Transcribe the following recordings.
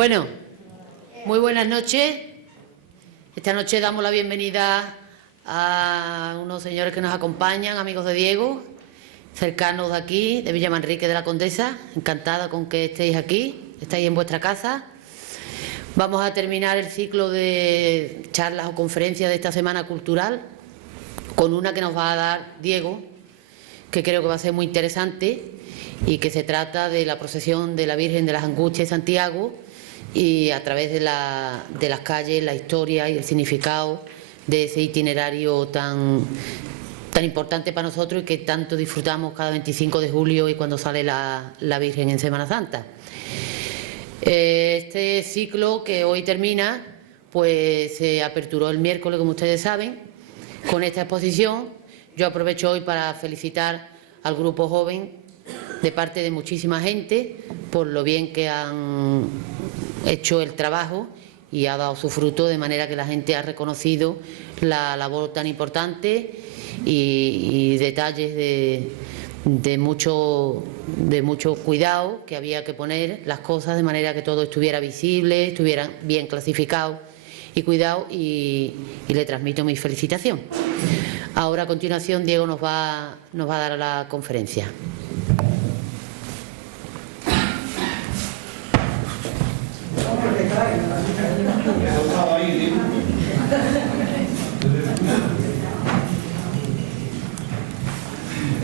Bueno, muy buenas noches. Esta noche damos la bienvenida a unos señores que nos acompañan, amigos de Diego, cercanos de aquí, de Villa Manrique de la Condesa. Encantada con que estéis aquí, estáis en vuestra casa. Vamos a terminar el ciclo de charlas o conferencias de esta semana cultural con una que nos va a dar Diego, que creo que va a ser muy interesante y que se trata de la procesión de la Virgen de las Angustias de Santiago y a través de las calles, la historia y el significado de ese itinerario tan importante para nosotros y que tanto disfrutamos cada 25 de julio y cuando sale la Virgen en Semana Santa. Este ciclo que hoy termina, pues se aperturó el miércoles, como ustedes saben, con esta exposición. Yo aprovecho hoy para felicitar al grupo joven de parte de muchísima gente por lo bien que han hecho el trabajo y ha dado su fruto, de manera que la gente ha reconocido la labor tan importante y detalles de mucho cuidado que había que poner las cosas de manera que todo estuviera visible, estuviera bien clasificado y cuidado, y le transmito mi felicitación. Ahora a continuación Diego nos va a dar la conferencia.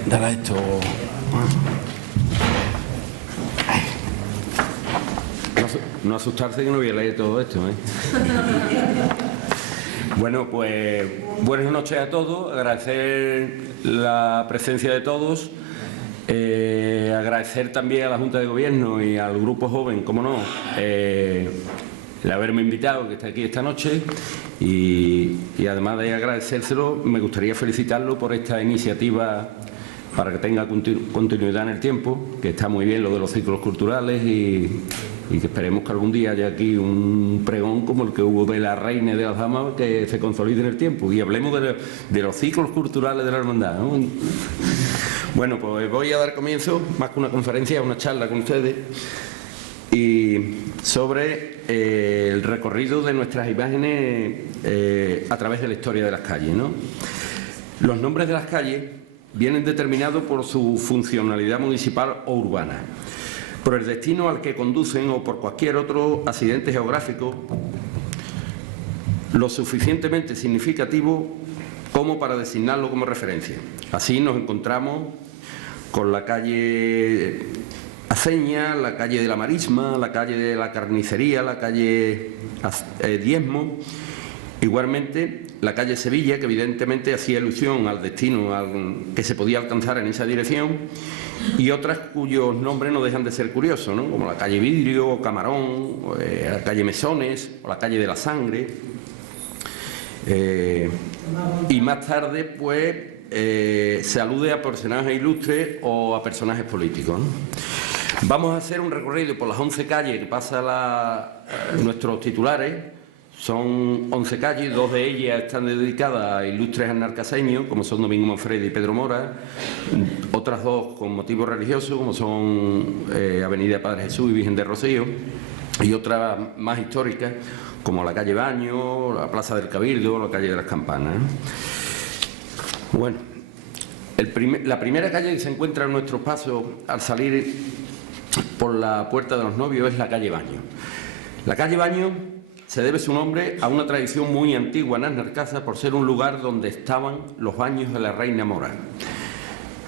Dará esto. No asustarse que no voy a leer todo esto, ¿eh? Bueno, pues buenas noches a todos, agradecer la presencia de todos, agradecer también a la Junta de Gobierno y al Grupo Joven, como no, el haberme invitado, que está aquí esta noche, y además de agradecérselo, me gustaría felicitarlo por esta iniciativa para que tenga continuidad en el tiempo, que está muy bien lo de los ciclos culturales y que esperemos que algún día haya aquí un pregón como el que hubo de la Reina de las Damas, que se consolide en el tiempo y hablemos de los ciclos culturales de la hermandad, ¿no? Bueno, pues voy a dar comienzo, más que una conferencia, una charla con ustedes, y sobre el recorrido de nuestras imágenes a través de la historia de las calles, ¿no? Los nombres de las calles vienen determinados por su funcionalidad municipal o urbana, por el destino al que conducen o por cualquier otro accidente geográfico lo suficientemente significativo como para designarlo como referencia. Así nos encontramos con la calle Aceña, la calle de la Marisma, la calle de la Carnicería, la calle Diezmo. Igualmente, la calle Sevilla, que evidentemente hacía alusión al destino que se podía alcanzar en esa dirección, y otras cuyos nombres no dejan de ser curiosos, ¿no? Como la calle Vidrio, o Camarón, la calle Mesones, o la calle de la Sangre. Y más tarde, pues, se alude a personajes ilustres o a personajes políticos, ¿no? Vamos a hacer un recorrido por las 11 calles que pasan nuestros titulares. Son 11 calles, 2 de ellas están dedicadas a ilustres anarcaseños, como son Domingo Manfredi y Pedro Mora, otras 2 con motivos religiosos, como son Avenida Padre Jesús y Virgen de Rocío, y otras más históricas, como la calle Baño, la Plaza del Cabildo, la calle de las Campanas. Bueno, la primera calle que se encuentra en nuestros pasos al salir por la Puerta de los Novios es la calle Baño. La calle Baño se debe su nombre a una tradición muy antigua en Alnarcasa por ser un lugar donde estaban los baños de la reina Mora.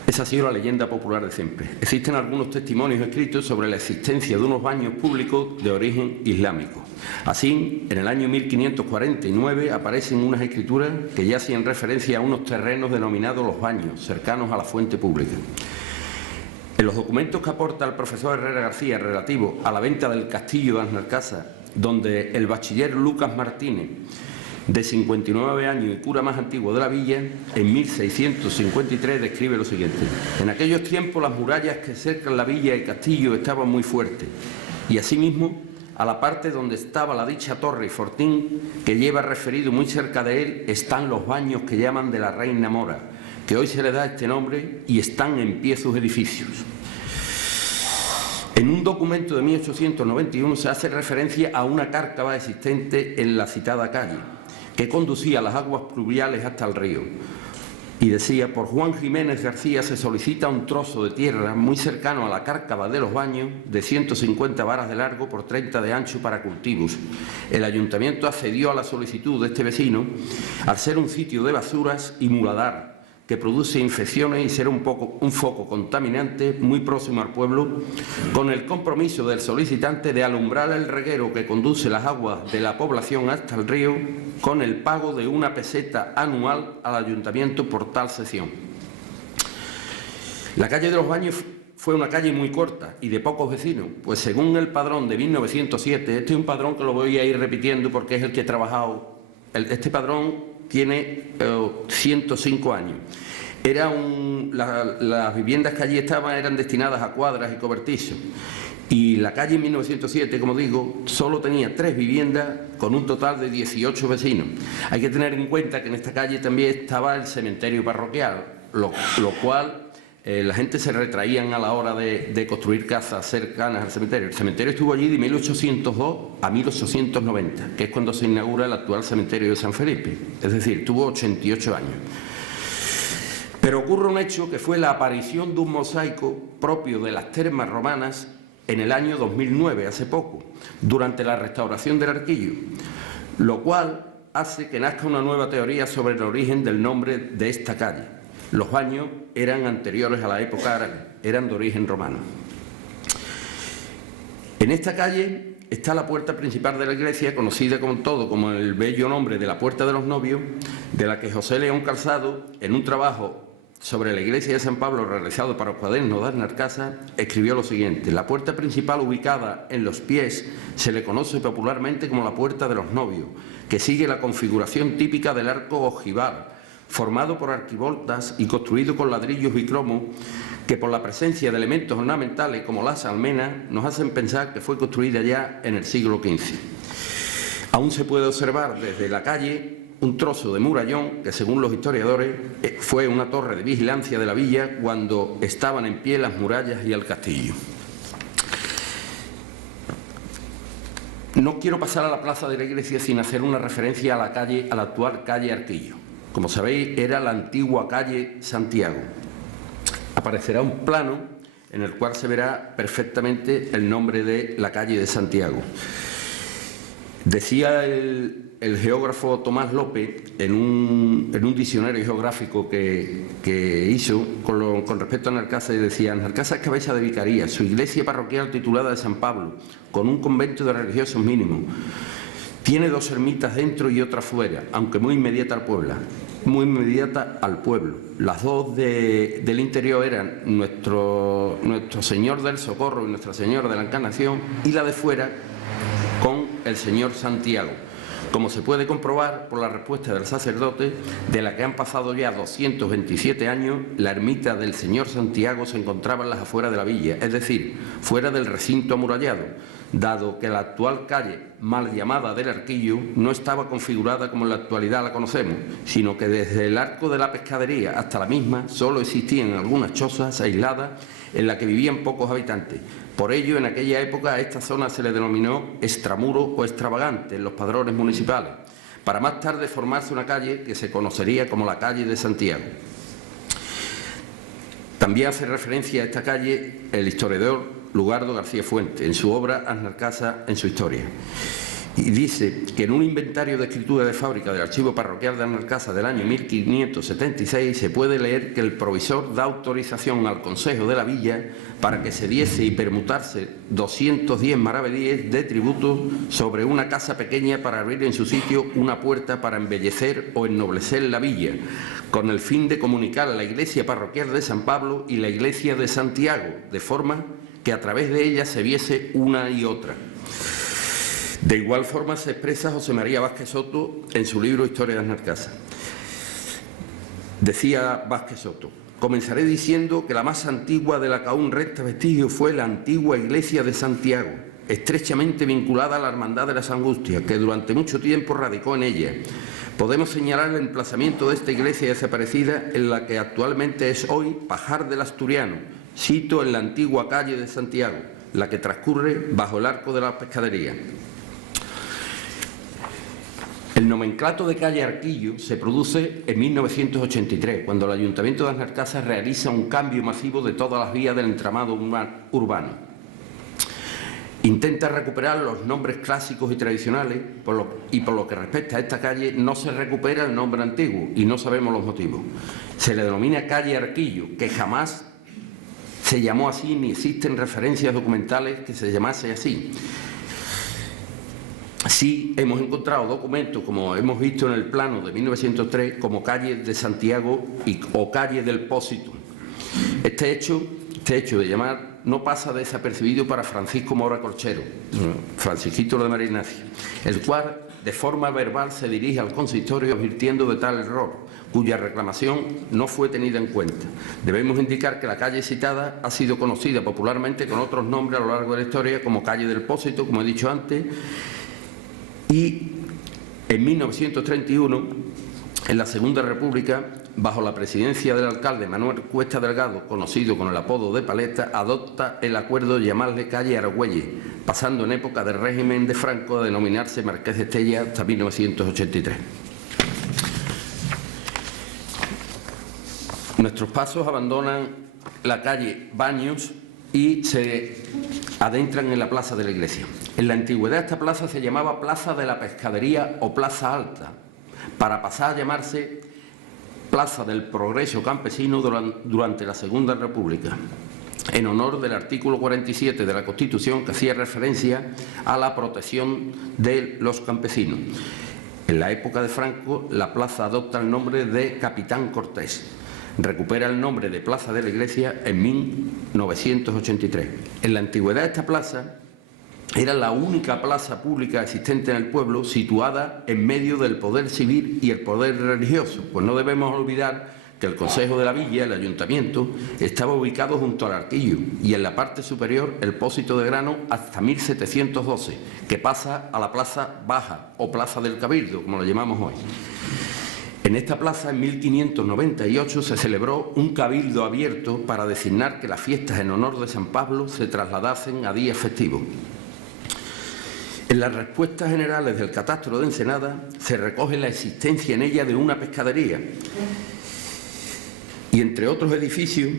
Esa ha sido la leyenda popular de siempre. Existen algunos testimonios escritos sobre la existencia de unos baños públicos de origen islámico. Así, en el año 1549 aparecen unas escrituras que ya hacían referencia a unos terrenos denominados los baños, cercanos a la fuente pública. En los documentos que aporta el profesor Herrera García relativo a la venta del castillo de Alnarcasa, donde el bachiller Lucas Martínez, de 59 años y cura más antiguo de la villa, en 1653 describe lo siguiente: en aquellos tiempos las murallas que cercan la villa y castillo estaban muy fuertes, y asimismo a la parte donde estaba la dicha torre y fortín que lleva referido muy cerca de él están los baños que llaman de la reina Mora, que hoy se le da este nombre, y están en pie sus edificios. En un documento de 1891 se hace referencia a una cárcava existente en la citada calle, que conducía las aguas pluviales hasta el río. Y decía: por Juan Jiménez García se solicita un trozo de tierra muy cercano a la cárcava de los Baños, de 150 varas de largo por 30 de ancho para cultivos. El ayuntamiento accedió a la solicitud de este vecino al ser un sitio de basuras y muladar, que produce infecciones y ser un foco contaminante muy próximo al pueblo, con el compromiso del solicitante de alumbrar el reguero que conduce las aguas de la población hasta el río, con el pago de 1 peseta anual al ayuntamiento por tal cesión. La calle de los Baños fue una calle muy corta y de pocos vecinos, pues según el padrón de 1907, este es un padrón que lo voy a ir repitiendo porque es el que he trabajado. Este padrón tiene 105 años. Las viviendas que allí estaban eran destinadas a cuadras y cobertizos. Y la calle en 1907, como digo, solo tenía 3 viviendas con un total de 18 vecinos. Hay que tener en cuenta que en esta calle también estaba el cementerio parroquial, lo cual la gente se retraían a la hora de construir casas cercanas al cementerio. El cementerio estuvo allí de 1802 a 1890, que es cuando se inaugura el actual cementerio de San Felipe. Es decir, tuvo 88 años. Pero ocurre un hecho que fue la aparición de un mosaico propio de las termas romanas en el año 2009, hace poco, durante la restauración del Arquillo, lo cual hace que nazca una nueva teoría sobre el origen del nombre de esta calle. Los Baños eran anteriores a la época árabe, eran de origen romano. En esta calle está la puerta principal de la iglesia, conocida como el bello nombre de la Puerta de los Novios, de la que José León Calzado, en un trabajo sobre la iglesia de San Pablo realizado para los cuadernos de Asnarcasa, escribió lo siguiente: la puerta principal, ubicada en los pies, se le conoce popularmente como la Puerta de los Novios, que sigue la configuración típica del arco ojival, formado por arquivoltas y construido con ladrillos bicromo, que por la presencia de elementos ornamentales como las almenas nos hacen pensar que fue construida ya en el siglo XV. Aún se puede observar desde la calle un trozo de murallón que, según los historiadores, fue una torre de vigilancia de la villa cuando estaban en pie las murallas y el castillo. No quiero pasar a la plaza de la iglesia sin hacer una referencia a la actual calle Arquillo. Como sabéis, era la antigua calle Santiago. Aparecerá un plano en el cual se verá perfectamente el nombre de la calle de Santiago. Decía el geógrafo Tomás López, en un diccionario geográfico que hizo con respecto a Asnarcasa, y decía: Asnarcasa es cabeza de vicaría, su iglesia parroquial titulada de San Pablo, con un convento de religiosos mínimos. Tiene 2 ermitas dentro y otra fuera, aunque muy inmediata al pueblo. Las 2 del interior eran nuestro Señor del Socorro y Nuestra Señora de la Encarnación, y la de fuera con el Señor Santiago, como se puede comprobar por la respuesta del sacerdote, de la que han pasado ya 227 años. La ermita del Señor Santiago se encontraba en las afueras de la villa, es decir, fuera del recinto amurallado, dado que la actual calle, mal llamada del Arquillo, no estaba configurada como en la actualidad la conocemos, sino que desde el arco de la pescadería hasta la misma solo existían algunas chozas aisladas en las que vivían pocos habitantes. Por ello, en aquella época a esta zona se le denominó extramuro o extravagante en los padrones municipales, para más tarde formarse una calle que se conocería como la calle de Santiago. También hace referencia a esta calle el historiador Lugardo García Fuente, en su obra Asnarcasa en su historia. Y dice que en un inventario de escritura de fábrica del archivo parroquial de Asnarcasa del año 1576 se puede leer que el provisor da autorización al Consejo de la Villa para que se diese y permutase 210 maravedíes de tributo sobre una casa pequeña para abrir en su sitio una puerta para embellecer o ennoblecer la villa, con el fin de comunicar a la iglesia parroquial de San Pablo y la iglesia de Santiago, de forma que a través de ella se viese una y otra. De igual forma se expresa José María Vázquez Soto en su libro Historia de Asnarcasa. Decía Vázquez Soto: comenzaré diciendo que la más antigua de la que aún resta vestigio fue la antigua iglesia de Santiago, estrechamente vinculada a la Hermandad de las Angustias, que durante mucho tiempo radicó en ella. Podemos señalar el emplazamiento de esta iglesia desaparecida, en la que actualmente es hoy Pajar del Asturiano, sito en la antigua calle de Santiago, la que transcurre bajo el arco de la Pescadería. El nomenclato de calle Arquillo se produce en 1983, cuando el Ayuntamiento de Asnalcázar realiza un cambio masivo de todas las vías del entramado urbano. Intenta recuperar los nombres clásicos y tradicionales por lo que respecta a esta calle no se recupera el nombre antiguo y no sabemos los motivos. Se le denomina calle Arquillo, que jamás se llamó así ni existen referencias documentales que se llamase así. Sí hemos encontrado documentos, como hemos visto en el plano de 1903, como calle de Santiago o calle del Pósito. Este hecho de llamar no pasa desapercibido para Francisco Mora Corchero, Francisquito de María Ignacia, el cual de forma verbal se dirige al consistorio advirtiendo de tal error, cuya reclamación no fue tenida en cuenta. Debemos indicar que la calle citada ha sido conocida popularmente con otros nombres a lo largo de la historia, como calle del Pósito, como he dicho antes, y en 1931, en la Segunda República, bajo la presidencia del alcalde Manuel Cuesta Delgado, conocido con el apodo de Paleta, adopta el acuerdo de llamarle calle Argüelles, pasando en época del régimen de Franco a denominarse Marqués de Estella hasta 1983. Nuestros pasos abandonan la calle Baños y se adentran en la plaza de la iglesia. En la antigüedad esta plaza se llamaba Plaza de la Pescadería o Plaza Alta, para pasar a llamarse Plaza del Progreso Campesino durante la Segunda República, en honor del artículo 47 de la Constitución que hacía referencia a la protección de los campesinos. En la época de Franco, la plaza adopta el nombre de Capitán Cortés. Recupera el nombre de Plaza de la Iglesia en 1983. En la antigüedad esta plaza era la única plaza pública existente en el pueblo, situada en medio del poder civil y el poder religioso, pues no debemos olvidar que el Consejo de la Villa, el Ayuntamiento, estaba ubicado junto al Arquillo y en la parte superior el Pósito de Grano hasta 1712, que pasa a la Plaza Baja o Plaza del Cabildo, como lo llamamos hoy. En esta plaza, en 1598, se celebró un cabildo abierto para designar que las fiestas en honor de San Pablo se trasladasen a días festivos. En las respuestas generales del catastro de Ensenada se recoge la existencia en ella de una pescadería y, entre otros edificios,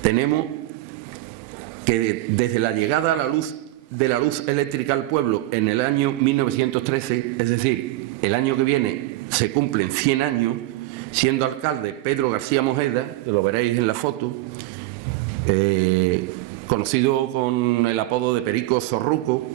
tenemos que desde la llegada a de la luz eléctrica al pueblo en el año 1913, es decir, el año que viene se cumplen 100 años, siendo alcalde Pedro García Mojeda, que lo veréis en la foto, conocido con el apodo de Perico Zorruco.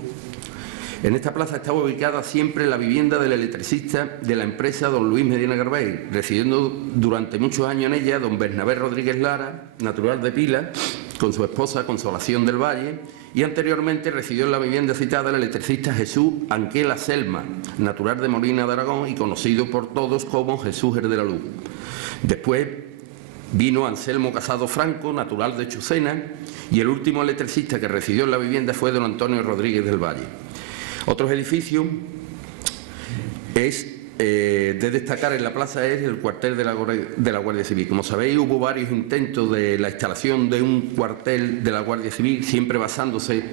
En esta plaza estaba ubicada siempre la vivienda del electricista de la empresa don Luis Medina Garbey, residiendo durante muchos años en ella don Bernabé Rodríguez Lara, natural de Pila, con su esposa Consolación del Valle, y anteriormente residió en la vivienda citada el electricista Jesús Anquela Selma, natural de Molina de Aragón y conocido por todos como Jesús de la Luz. Después vino Anselmo Casado Franco, natural de Chucena, y el último electricista que residió en la vivienda fue don Antonio Rodríguez del Valle. Otros edificios de destacar en la plaza es el cuartel de la Guardia Civil. Como sabéis, hubo varios intentos de la instalación de un cuartel de la Guardia Civil, siempre basándose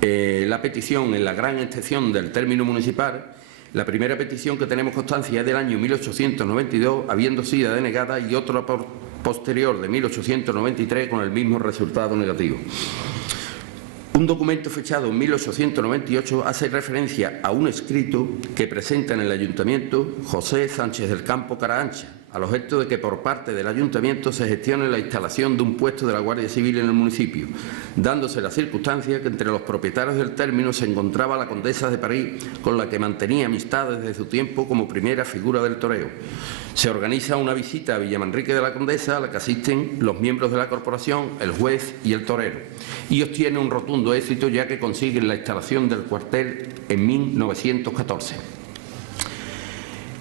la petición en la gran extensión del término municipal. La primera petición que tenemos constancia es del año 1892, habiendo sido denegada, y otra posterior de 1893 con el mismo resultado negativo. Un documento fechado en 1898 hace referencia a un escrito que presenta en el Ayuntamiento José Sánchez del Campo Caraancha, al objeto de que por parte del Ayuntamiento se gestione la instalación de un puesto de la Guardia Civil en el municipio, dándose la circunstancia que entre los propietarios del término se encontraba la condesa de París, con la que mantenía amistad desde su tiempo como primera figura del toreo. Se organiza una visita a Villamanrique de la Condesa, a la que asisten los miembros de la corporación, el juez y el torero, y obtiene un rotundo éxito, ya que consiguen la instalación del cuartel en 1914.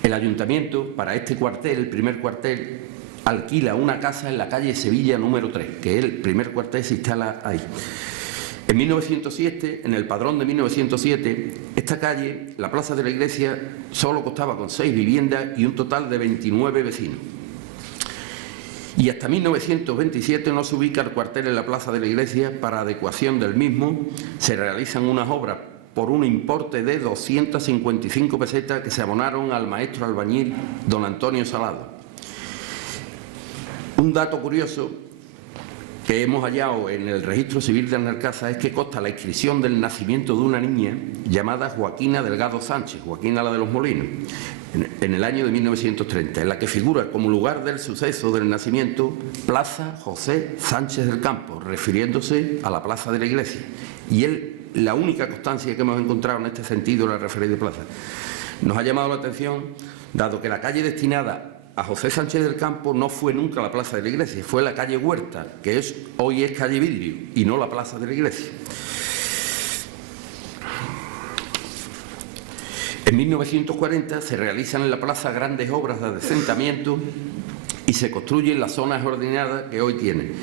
El Ayuntamiento, para este cuartel, el primer cuartel, alquila una casa en la calle Sevilla número 3, que el primer cuartel se instala ahí. En 1907, en el padrón de 1907, esta calle, la Plaza de la Iglesia, solo contaba con 6 viviendas y un total de 29 vecinos. y hasta 1927 no se ubica el cuartel en la plaza de la iglesia. Para adecuación del mismo se realizan unas obras por un importe de 255 pesetas que se abonaron al maestro albañil don Antonio Salado. Un dato curioso que hemos hallado en el registro civil de Alnarcasa es que consta la inscripción del nacimiento de una niña llamada Joaquina Delgado Sánchez, Joaquina la de los Molinos, en el año de 1930, en la que figura como lugar del suceso del nacimiento Plaza José Sánchez del Campo, refiriéndose a la plaza de la iglesia. Y la única constancia que hemos encontrado en este sentido en la referida plaza. Nos ha llamado la atención, dado que la calle destinada a José Sánchez del Campo no fue nunca la plaza de la iglesia, fue la calle Huerta, que hoy es calle Vidrio, y no la plaza de la iglesia. En 1940 se realizan en la plaza grandes obras de adecentamiento y se construyen las zonas ordenadas que hoy tiene.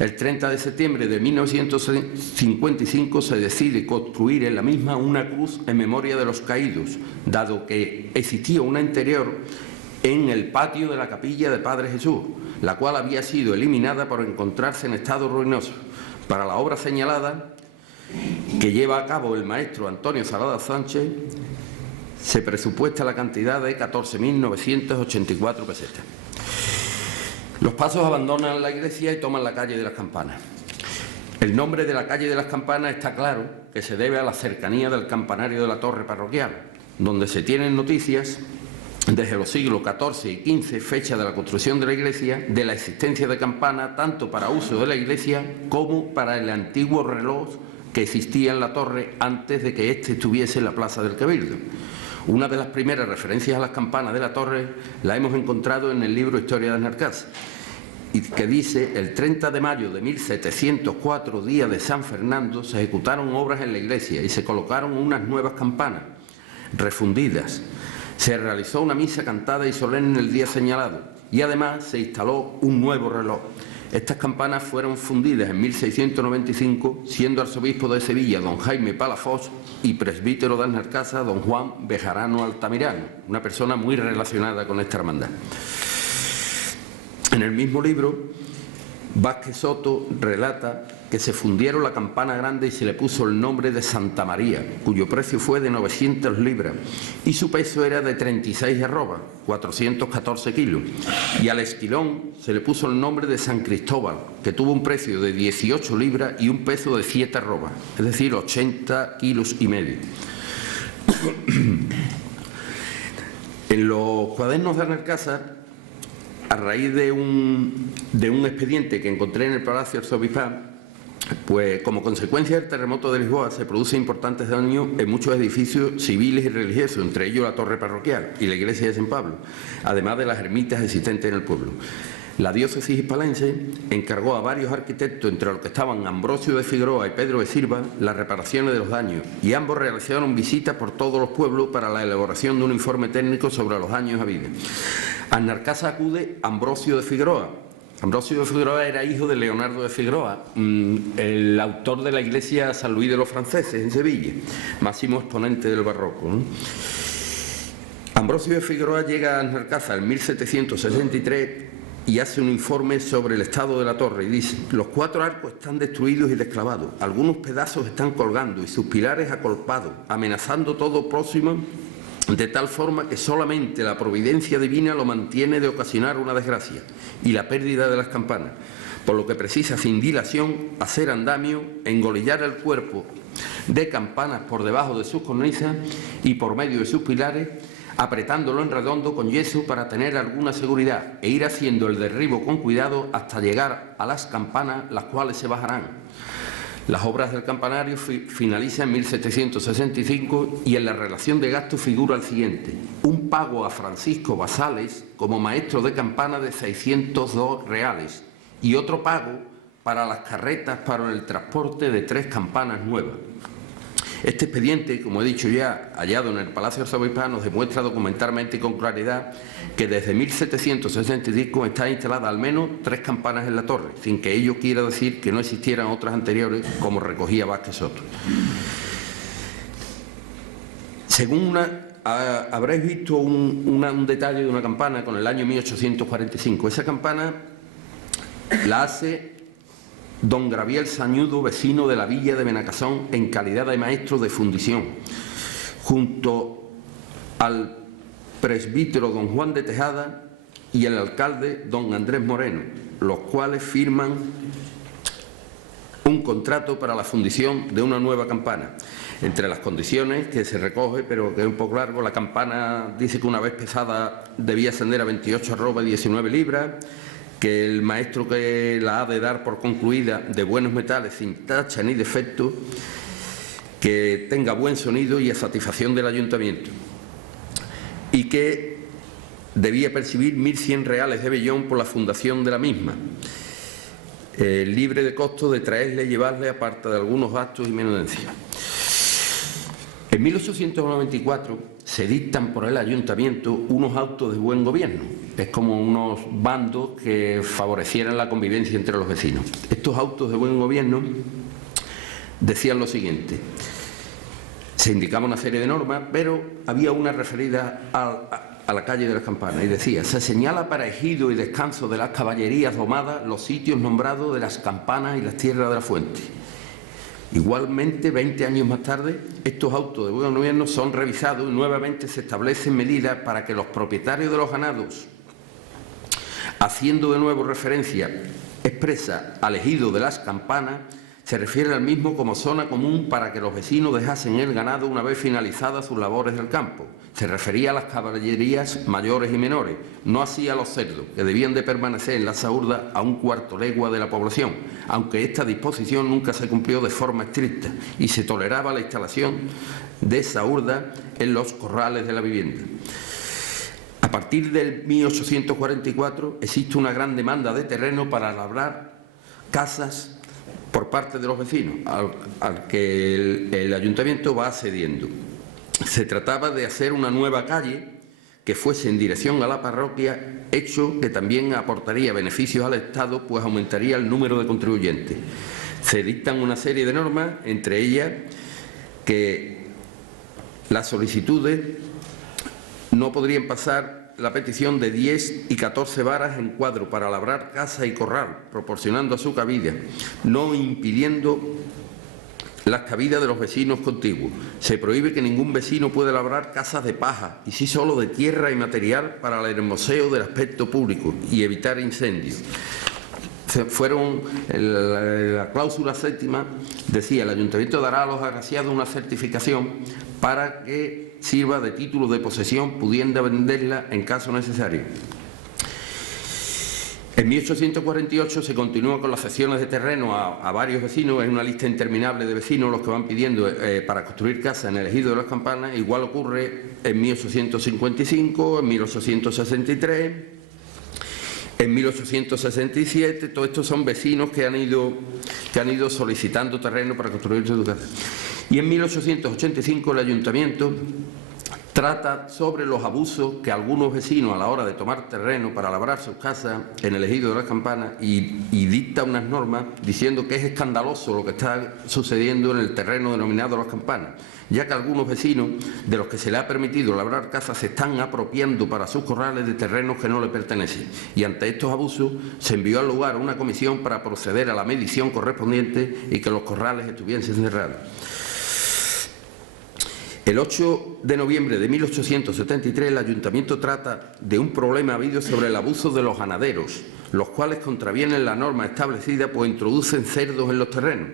El 30 de septiembre de 1955 se decide construir en la misma una cruz en memoria de los caídos, dado que existía una anterior en el patio de la capilla de Padre Jesús, la cual había sido eliminada por encontrarse en estado ruinoso. Para la obra señalada, que lleva a cabo el maestro Antonio Salado Sánchez, se presupuesta la cantidad de 14.984 pesetas. Los pasos abandonan la iglesia y toman la calle de las Campanas. El nombre de la calle de las Campanas está claro que se debe a la cercanía del campanario de la torre parroquial, donde se tienen noticias desde los siglos XIV y XV, fecha de la construcción de la iglesia, de la existencia de campana tanto para uso de la iglesia como para el antiguo reloj que existía en la torre antes de que éste estuviese en la plaza del Cabildo. Una de las primeras referencias a las campanas de la torre la hemos encontrado en el libro Historia de Alnarcasa, y que dice: el 30 de mayo de 1704, día de San Fernando, se ejecutaron obras en la iglesia y se colocaron unas nuevas campanas refundidas. Se realizó una misa cantada y solemne el día señalado y además se instaló un nuevo reloj. Estas campanas fueron fundidas en 1695, siendo arzobispo de Sevilla don Jaime Palafox y presbítero de Alnarcasa don Juan Bejarano Altamirano, una persona muy relacionada con esta hermandad. En el mismo libro, Vázquez Soto relata que se fundieron la campana grande y se le puso el nombre de Santa María, cuyo precio fue de 900 libras y su peso era de 36 arrobas, 414 kilos, y al esquilón se le puso el nombre de San Cristóbal, que tuvo un precio de 18 libras y un peso de 7 arrobas, es decir, 80 kilos y medio. En los cuadernos de Alnarcasa, a raíz de un expediente que encontré en el Palacio Arzobispal, pues como consecuencia del terremoto de Lisboa se producen importantes daños en muchos edificios civiles y religiosos, entre ellos la torre parroquial y la iglesia de San Pablo, además de las ermitas existentes en el pueblo. La diócesis hispalense encargó a varios arquitectos, entre los que estaban Ambrosio de Figueroa y Pedro de Silva, las reparaciones de los daños, y ambos realizaron visitas por todos los pueblos para la elaboración de un informe técnico sobre los daños habidos. A Alnarcasa acude Ambrosio de Figueroa. Ambrosio de Figueroa era hijo de Leonardo de Figueroa, el autor de la iglesia San Luis de los Franceses en Sevilla, máximo exponente del barroco, ¿no? Ambrosio de Figueroa llega a Alnarcasa en 1763 y hace un informe sobre el estado de la torre y dice: los 4 arcos están destruidos y desclavados, algunos pedazos están colgando y sus pilares acolpados, amenazando todo próximo, de tal forma que solamente la providencia divina lo mantiene de ocasionar una desgracia y la pérdida de las campanas, por lo que precisa sin dilación hacer andamio, engolillar el cuerpo de campanas por debajo de sus cornisas y por medio de sus pilares, apretándolo en redondo con yeso para tener alguna seguridad e ir haciendo el derribo con cuidado hasta llegar a las campanas, las cuales se bajarán. Las obras del campanario finalizan en 1765 y en la relación de gastos figura el siguiente: un pago a Francisco Basales como maestro de campana de 602 reales y otro pago para las carretas para el transporte de 3 campanas nuevas. Este expediente, como he dicho ya, hallado en el Palacio Arzobispal, nos demuestra documentalmente y con claridad que desde 1765 están instaladas al menos 3 campanas en la torre, sin que ello quiera decir que no existieran otras anteriores, como recogía Vázquez Soto. Según habréis visto un detalle de una campana con el año 1845. Esa campana la hace don Gabriel Sañudo, vecino de la villa de Benacasón, en calidad de maestro de fundición, junto al presbítero don Juan de Tejada y el alcalde don Andrés Moreno, los cuales firman un contrato para la fundición de una nueva campana. Entre las condiciones que se recoge, pero que es un poco largo, la campana dice que una vez pesada debía ascender a 28 arrobas y 19 libras, que el maestro que la ha de dar por concluida de buenos metales sin tacha ni defecto, que tenga buen sonido y a satisfacción del ayuntamiento, y que debía percibir 1.100 reales de vellón por la fundación de la misma, libre de costo de traerle y llevarle, aparte de algunos gastos y menudencias. En 1894 se dictan por el ayuntamiento unos autos de buen gobierno. Es como unos bandos que favorecieran la convivencia entre los vecinos. Estos autos de buen gobierno decían lo siguiente. Se indicaba una serie de normas, pero había una referida a la calle de las Campanas, y decía: se señala para ejido y descanso de las caballerías domadas los sitios nombrados de las campanas y las tierras de la fuente. Igualmente, 20 años más tarde, estos autos de buen gobierno son revisados y nuevamente se establecen medidas para que los propietarios de los ganados, haciendo de nuevo referencia expresa al ejido de las Campanas, se refiere al mismo como zona común para que los vecinos dejasen el ganado una vez finalizadas sus labores del campo. Se refería a las caballerías mayores y menores, no así a los cerdos, que debían de permanecer en la saurda a un cuarto legua de la población, aunque esta disposición nunca se cumplió de forma estricta y se toleraba la instalación de saurda en los corrales de la vivienda. A partir del 1844 existe una gran demanda de terreno para labrar casas por parte de los vecinos, al que el ayuntamiento va accediendo. Se trataba de hacer una nueva calle que fuese en dirección a la parroquia, hecho que también aportaría beneficios al Estado, pues aumentaría el número de contribuyentes. Se dictan una serie de normas, entre ellas que las solicitudes no podrían pasar la petición de 10 y 14 varas en cuadro para labrar casa y corral, proporcionando a su cabida, no impidiendo las cabidas de los vecinos contiguos. Se prohíbe que ningún vecino pueda labrar casas de paja, y sí solo de tierra y material para el hermoseo del aspecto público y evitar incendios. La cláusula séptima decía: el ayuntamiento dará a los agraciados una certificación para que sirva de título de posesión, pudiendo venderla en caso necesario. En 1848 se continúa con las cesiones de terreno a varios vecinos. Es una lista interminable de vecinos los que van pidiendo para construir casas en el ejido de las Campanas. Igual ocurre en 1855, en 1863, en 1867. Todos estos son vecinos que han ido solicitando terreno para construir sus casas. Y en 1885 el ayuntamiento trata sobre los abusos que algunos vecinos a la hora de tomar terreno para labrar sus casas en el ejido de las Campanas y dicta unas normas diciendo que es escandaloso lo que está sucediendo en el terreno denominado Las Campanas, ya que algunos vecinos de los que se le ha permitido labrar casas se están apropiando para sus corrales de terrenos que no le pertenecen, y ante estos abusos se envió al lugar una comisión para proceder a la medición correspondiente y que los corrales estuviesen cerrados. El 8 de noviembre de 1873 el ayuntamiento trata de un problema habido sobre el abuso de los ganaderos, los cuales contravienen la norma establecida, pues introducen cerdos en los terrenos.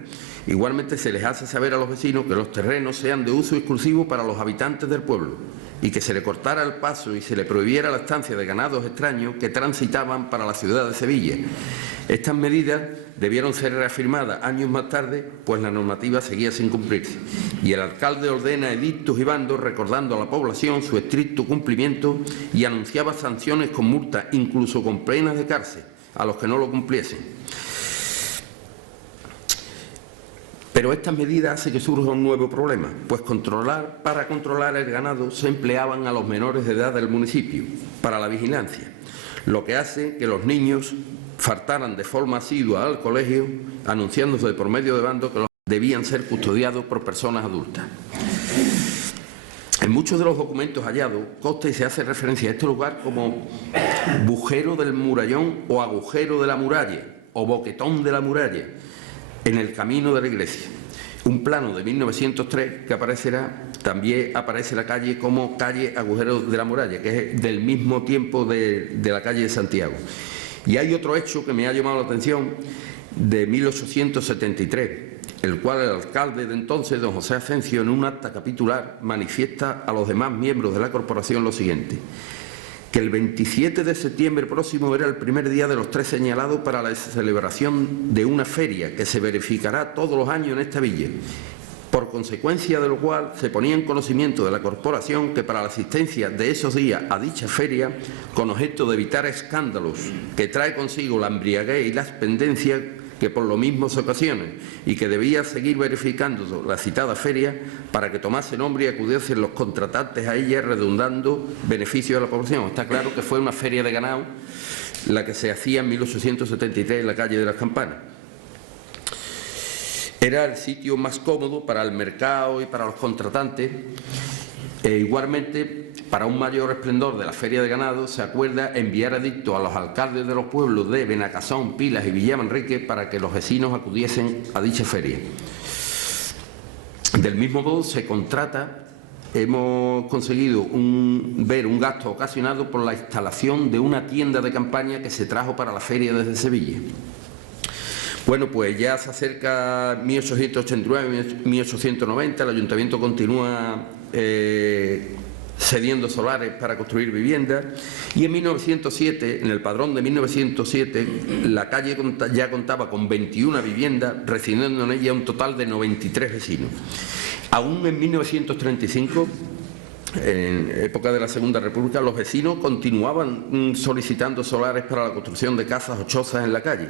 Igualmente se les hace saber a los vecinos que los terrenos sean de uso exclusivo para los habitantes del pueblo y que se le cortara el paso y se le prohibiera la estancia de ganados extraños que transitaban para la ciudad de Sevilla. Estas medidas debieron ser reafirmadas años más tarde, pues la normativa seguía sin cumplirse, y el alcalde ordena edictos y bandos recordando a la población su estricto cumplimiento y anunciaba sanciones con multas, incluso con penas de cárcel, a los que no lo cumpliesen. Pero estas medidas hacen que surja un nuevo problema, pues para controlar el ganado se empleaban a los menores de edad del municipio para la vigilancia, lo que hace que los niños faltaran de forma asidua al colegio, anunciándose por medio de bandos que los debían ser custodiados por personas adultas. En muchos de los documentos hallados consta y se hace referencia a este lugar como bujero del murallón o agujero de la muralla, o boquetón de la muralla, en el camino de la iglesia. Un plano de 1903 que aparecerá, también aparece la calle como calle Agujero de la Muralla, que es del mismo tiempo de la calle de Santiago. Y hay otro hecho que me ha llamado la atención, de 1873, el cual el alcalde de entonces, don José Ascencio, en un acta capitular, manifiesta a los demás miembros de la corporación lo siguiente: que el 27 de septiembre próximo era el primer día de los 3 señalados para la celebración de una feria que se verificará todos los años en esta villa, por consecuencia de lo cual se ponía en conocimiento de la corporación que para la asistencia de esos días a dicha feria, con objeto de evitar escándalos que trae consigo la embriaguez y las pendencias que por lo mismo se ocasionan, y que debía seguir verificando la citada feria para que tomase nombre y acudiesen los contratantes a ella, redundando beneficio a la población. Está claro que fue una feria de ganado la que se hacía en 1873 en la calle de las Campanas. Era el sitio más cómodo para el mercado y para los contratantes. Igualmente, para un mayor esplendor de la feria de ganado, se acuerda enviar edicto a los alcaldes de los pueblos de Benacasón, Pilas y Villamanrique para que los vecinos acudiesen a dicha feria. Del mismo modo, se contrata, hemos conseguido ver un gasto ocasionado por la instalación de una tienda de campaña que se trajo para la feria desde Sevilla. Bueno, pues ya se acerca 1889-1890, el ayuntamiento continúa cediendo solares para construir viviendas, y en 1907, en el padrón de 1907, la calle ya contaba con 21 viviendas, residiendo en ella un total de 93 vecinos. Aún en 1935, en época de la Segunda República, los vecinos continuaban solicitando solares para la construcción de casas o chozas en la calle.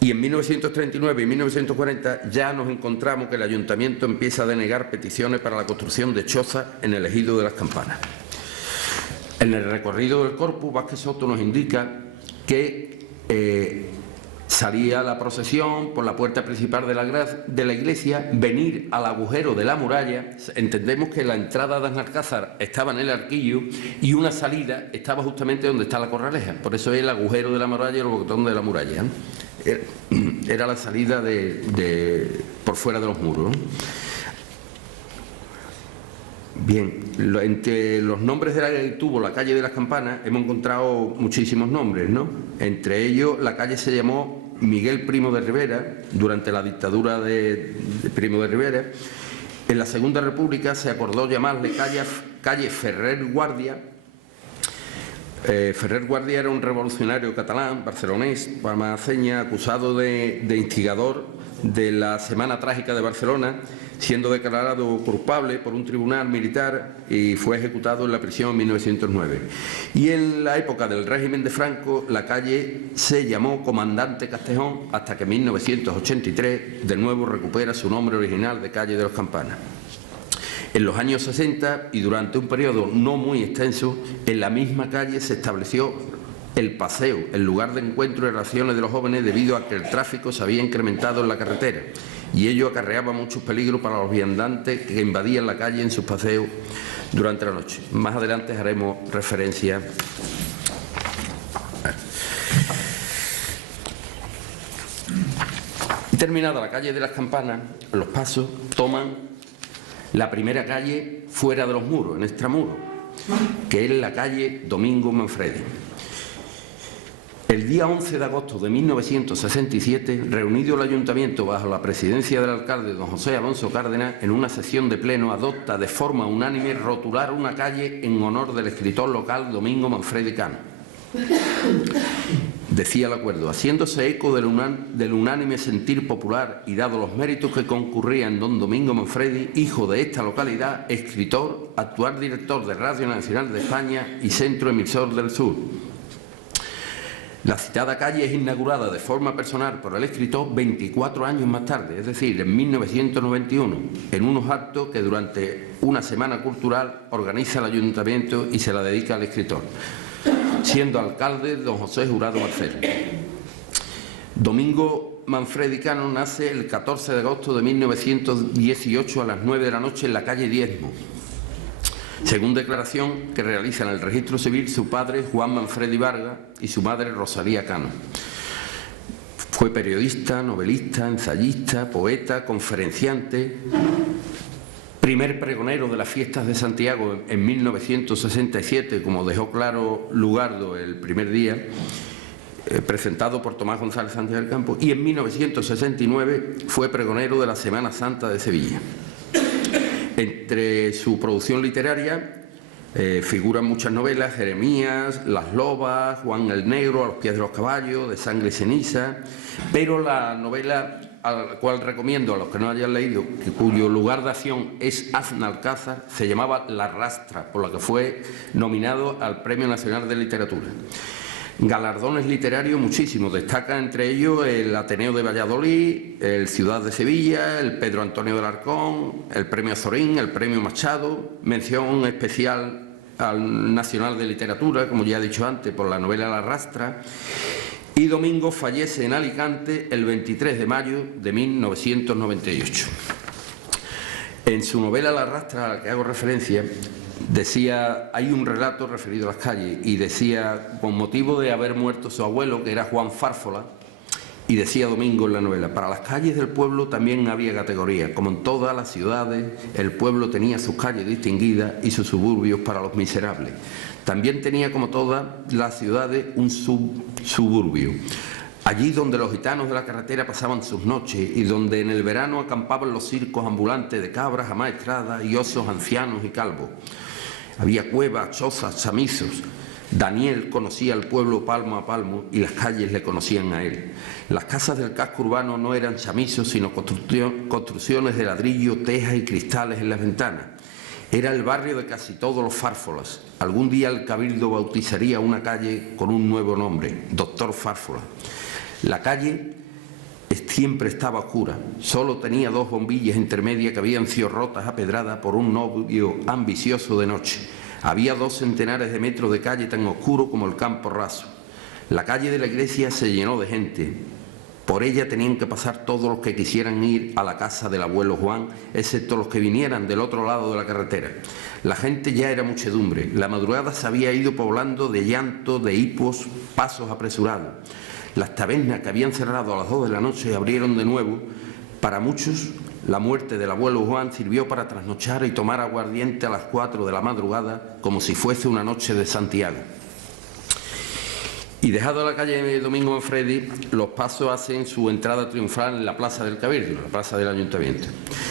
Y en 1939 y 1940 ya nos encontramos que el ayuntamiento empieza a denegar peticiones para la construcción de chozas en el ejido de las Campanas. En el recorrido del Corpus, Vázquez Soto nos indica que salía la procesión por la puerta principal de la iglesia, venir al agujero de la muralla. Entendemos que la entrada de Alcázar estaba en el arquillo y una salida estaba justamente donde está la corraleja. Por eso es el agujero de la muralla y el boquetón de la muralla, ¿eh? Era la salida por fuera de los muros, ¿no? Bien, entre los nombres de la que tuvo la calle de las Campanas hemos encontrado muchísimos nombres, ¿no? Entre ellos, la calle se llamó Miguel Primo de Rivera durante la dictadura de Primo de Rivera. En la Segunda República se acordó llamarle calle Ferrer Guardia. Ferrer Guardia era un revolucionario catalán, barcelonés, palmaceña, acusado de instigador de la Semana Trágica de Barcelona, siendo declarado culpable por un tribunal militar y fue ejecutado en la prisión en 1909. Y en la época del régimen de Franco, la calle se llamó Comandante Castejón, hasta que en 1983 de nuevo recupera su nombre original de calle de las Campanas. En los años 60 y durante un periodo no muy extenso, en la misma calle se estableció el paseo, el lugar de encuentro y relaciones de los jóvenes, debido a que el tráfico se había incrementado en la carretera y ello acarreaba muchos peligros para los viandantes que invadían la calle en sus paseos durante la noche. Más adelante haremos referencia. Terminada la calle de las Campanas, los pasos toman la primera calle fuera de los muros, en extramuros, que es la calle Domingo Manfredi. El día 11 de agosto de 1967, reunido el ayuntamiento bajo la presidencia del alcalde don José Alonso Cárdenas, en una sesión de pleno adopta de forma unánime rotular una calle en honor del escritor local Domingo Manfredi Cano. Decía el acuerdo: haciéndose eco del unánime sentir popular y dado los méritos que concurrían don Domingo Manfredi, hijo de esta localidad, escritor, actual director de Radio Nacional de España y centro emisor del sur. La citada calle es inaugurada de forma personal por el escritor 24 años más tarde, es decir, en 1991, en unos actos que durante una semana cultural organiza el ayuntamiento y se la dedica al escritor, siendo alcalde don José Jurado Marcelo. Domingo Manfredi Cano nace el 14 de agosto de 1918 a las 9 de la noche en la calle Diezmo. Según declaración que realiza en el registro civil su padre Juan Manfredi Vargas y su madre Rosalía Cano. Fue periodista, novelista, ensayista, poeta, conferenciante, primer pregonero de las fiestas de Santiago en 1967, como dejó claro Lugardo el primer día, presentado por Tomás González Sánchez del Campo, y en 1969 fue pregonero de la Semana Santa de Sevilla. Entre su producción literaria figuran muchas novelas: Jeremías, Las Lobas, Juan el Negro, A los pies de los caballos, De sangre y ceniza, pero la novela a la cual recomiendo a los que no hayan leído, cuyo lugar de acción es Aznalcázar, se llamaba La Rastra, por la que fue nominado al Premio Nacional de Literatura. Galardones literarios muchísimos, destaca entre ellos el Ateneo de Valladolid, el Ciudad de Sevilla, el Pedro Antonio del Arcón, el Premio Azorín, el Premio Machado, mención especial al Nacional de Literatura, como ya he dicho antes, por la novela La Rastra, y Domingo fallece en Alicante el 23 de mayo de 1998. En su novela La Rastra, a la que hago referencia, decía, hay un relato referido a las calles, y decía, con motivo de haber muerto su abuelo, que era Juan Fárfola, y decía Domingo en la novela, para las calles del pueblo también había categoría, como en todas las ciudades, el pueblo tenía sus calles distinguidas y sus suburbios para los miserables. También tenía, como todas las ciudades, un suburbio. Allí donde los gitanos de la carretera pasaban sus noches y donde en el verano acampaban los circos ambulantes de cabras amaestradas y osos ancianos y calvos. Había cuevas, chozas, chamizos. Daniel conocía el pueblo palmo a palmo y las calles le conocían a él. Las casas del casco urbano no eran chamizos, sino construcciones de ladrillo, tejas y cristales en las ventanas. Era el barrio de casi todos los Fárfolas. Algún día el Cabildo bautizaría una calle con un nuevo nombre, Doctor Fárfola. La calle siempre estaba oscura, solo tenía dos bombillas intermedias que habían sido rotas a pedrada por un novio ambicioso de noche. Había 2 centenares de metros de calle tan oscuro como el campo raso. La calle de la iglesia se llenó de gente. Por ella tenían que pasar todos los que quisieran ir a la casa del abuelo Juan, excepto los que vinieran del otro lado de la carretera. La gente ya era muchedumbre. La madrugada se había ido poblando de llanto, de hipos, pasos apresurados. Las tabernas que habían cerrado a las 2 de la noche abrieron de nuevo. Para muchos, la muerte del abuelo Juan sirvió para trasnochar y tomar aguardiente a las 4 de la madrugada, como si fuese una noche de Santiago. Y dejado la calle Domingo Manfredi, los pasos hacen su entrada triunfal en la Plaza del Cabildo, la plaza del Ayuntamiento,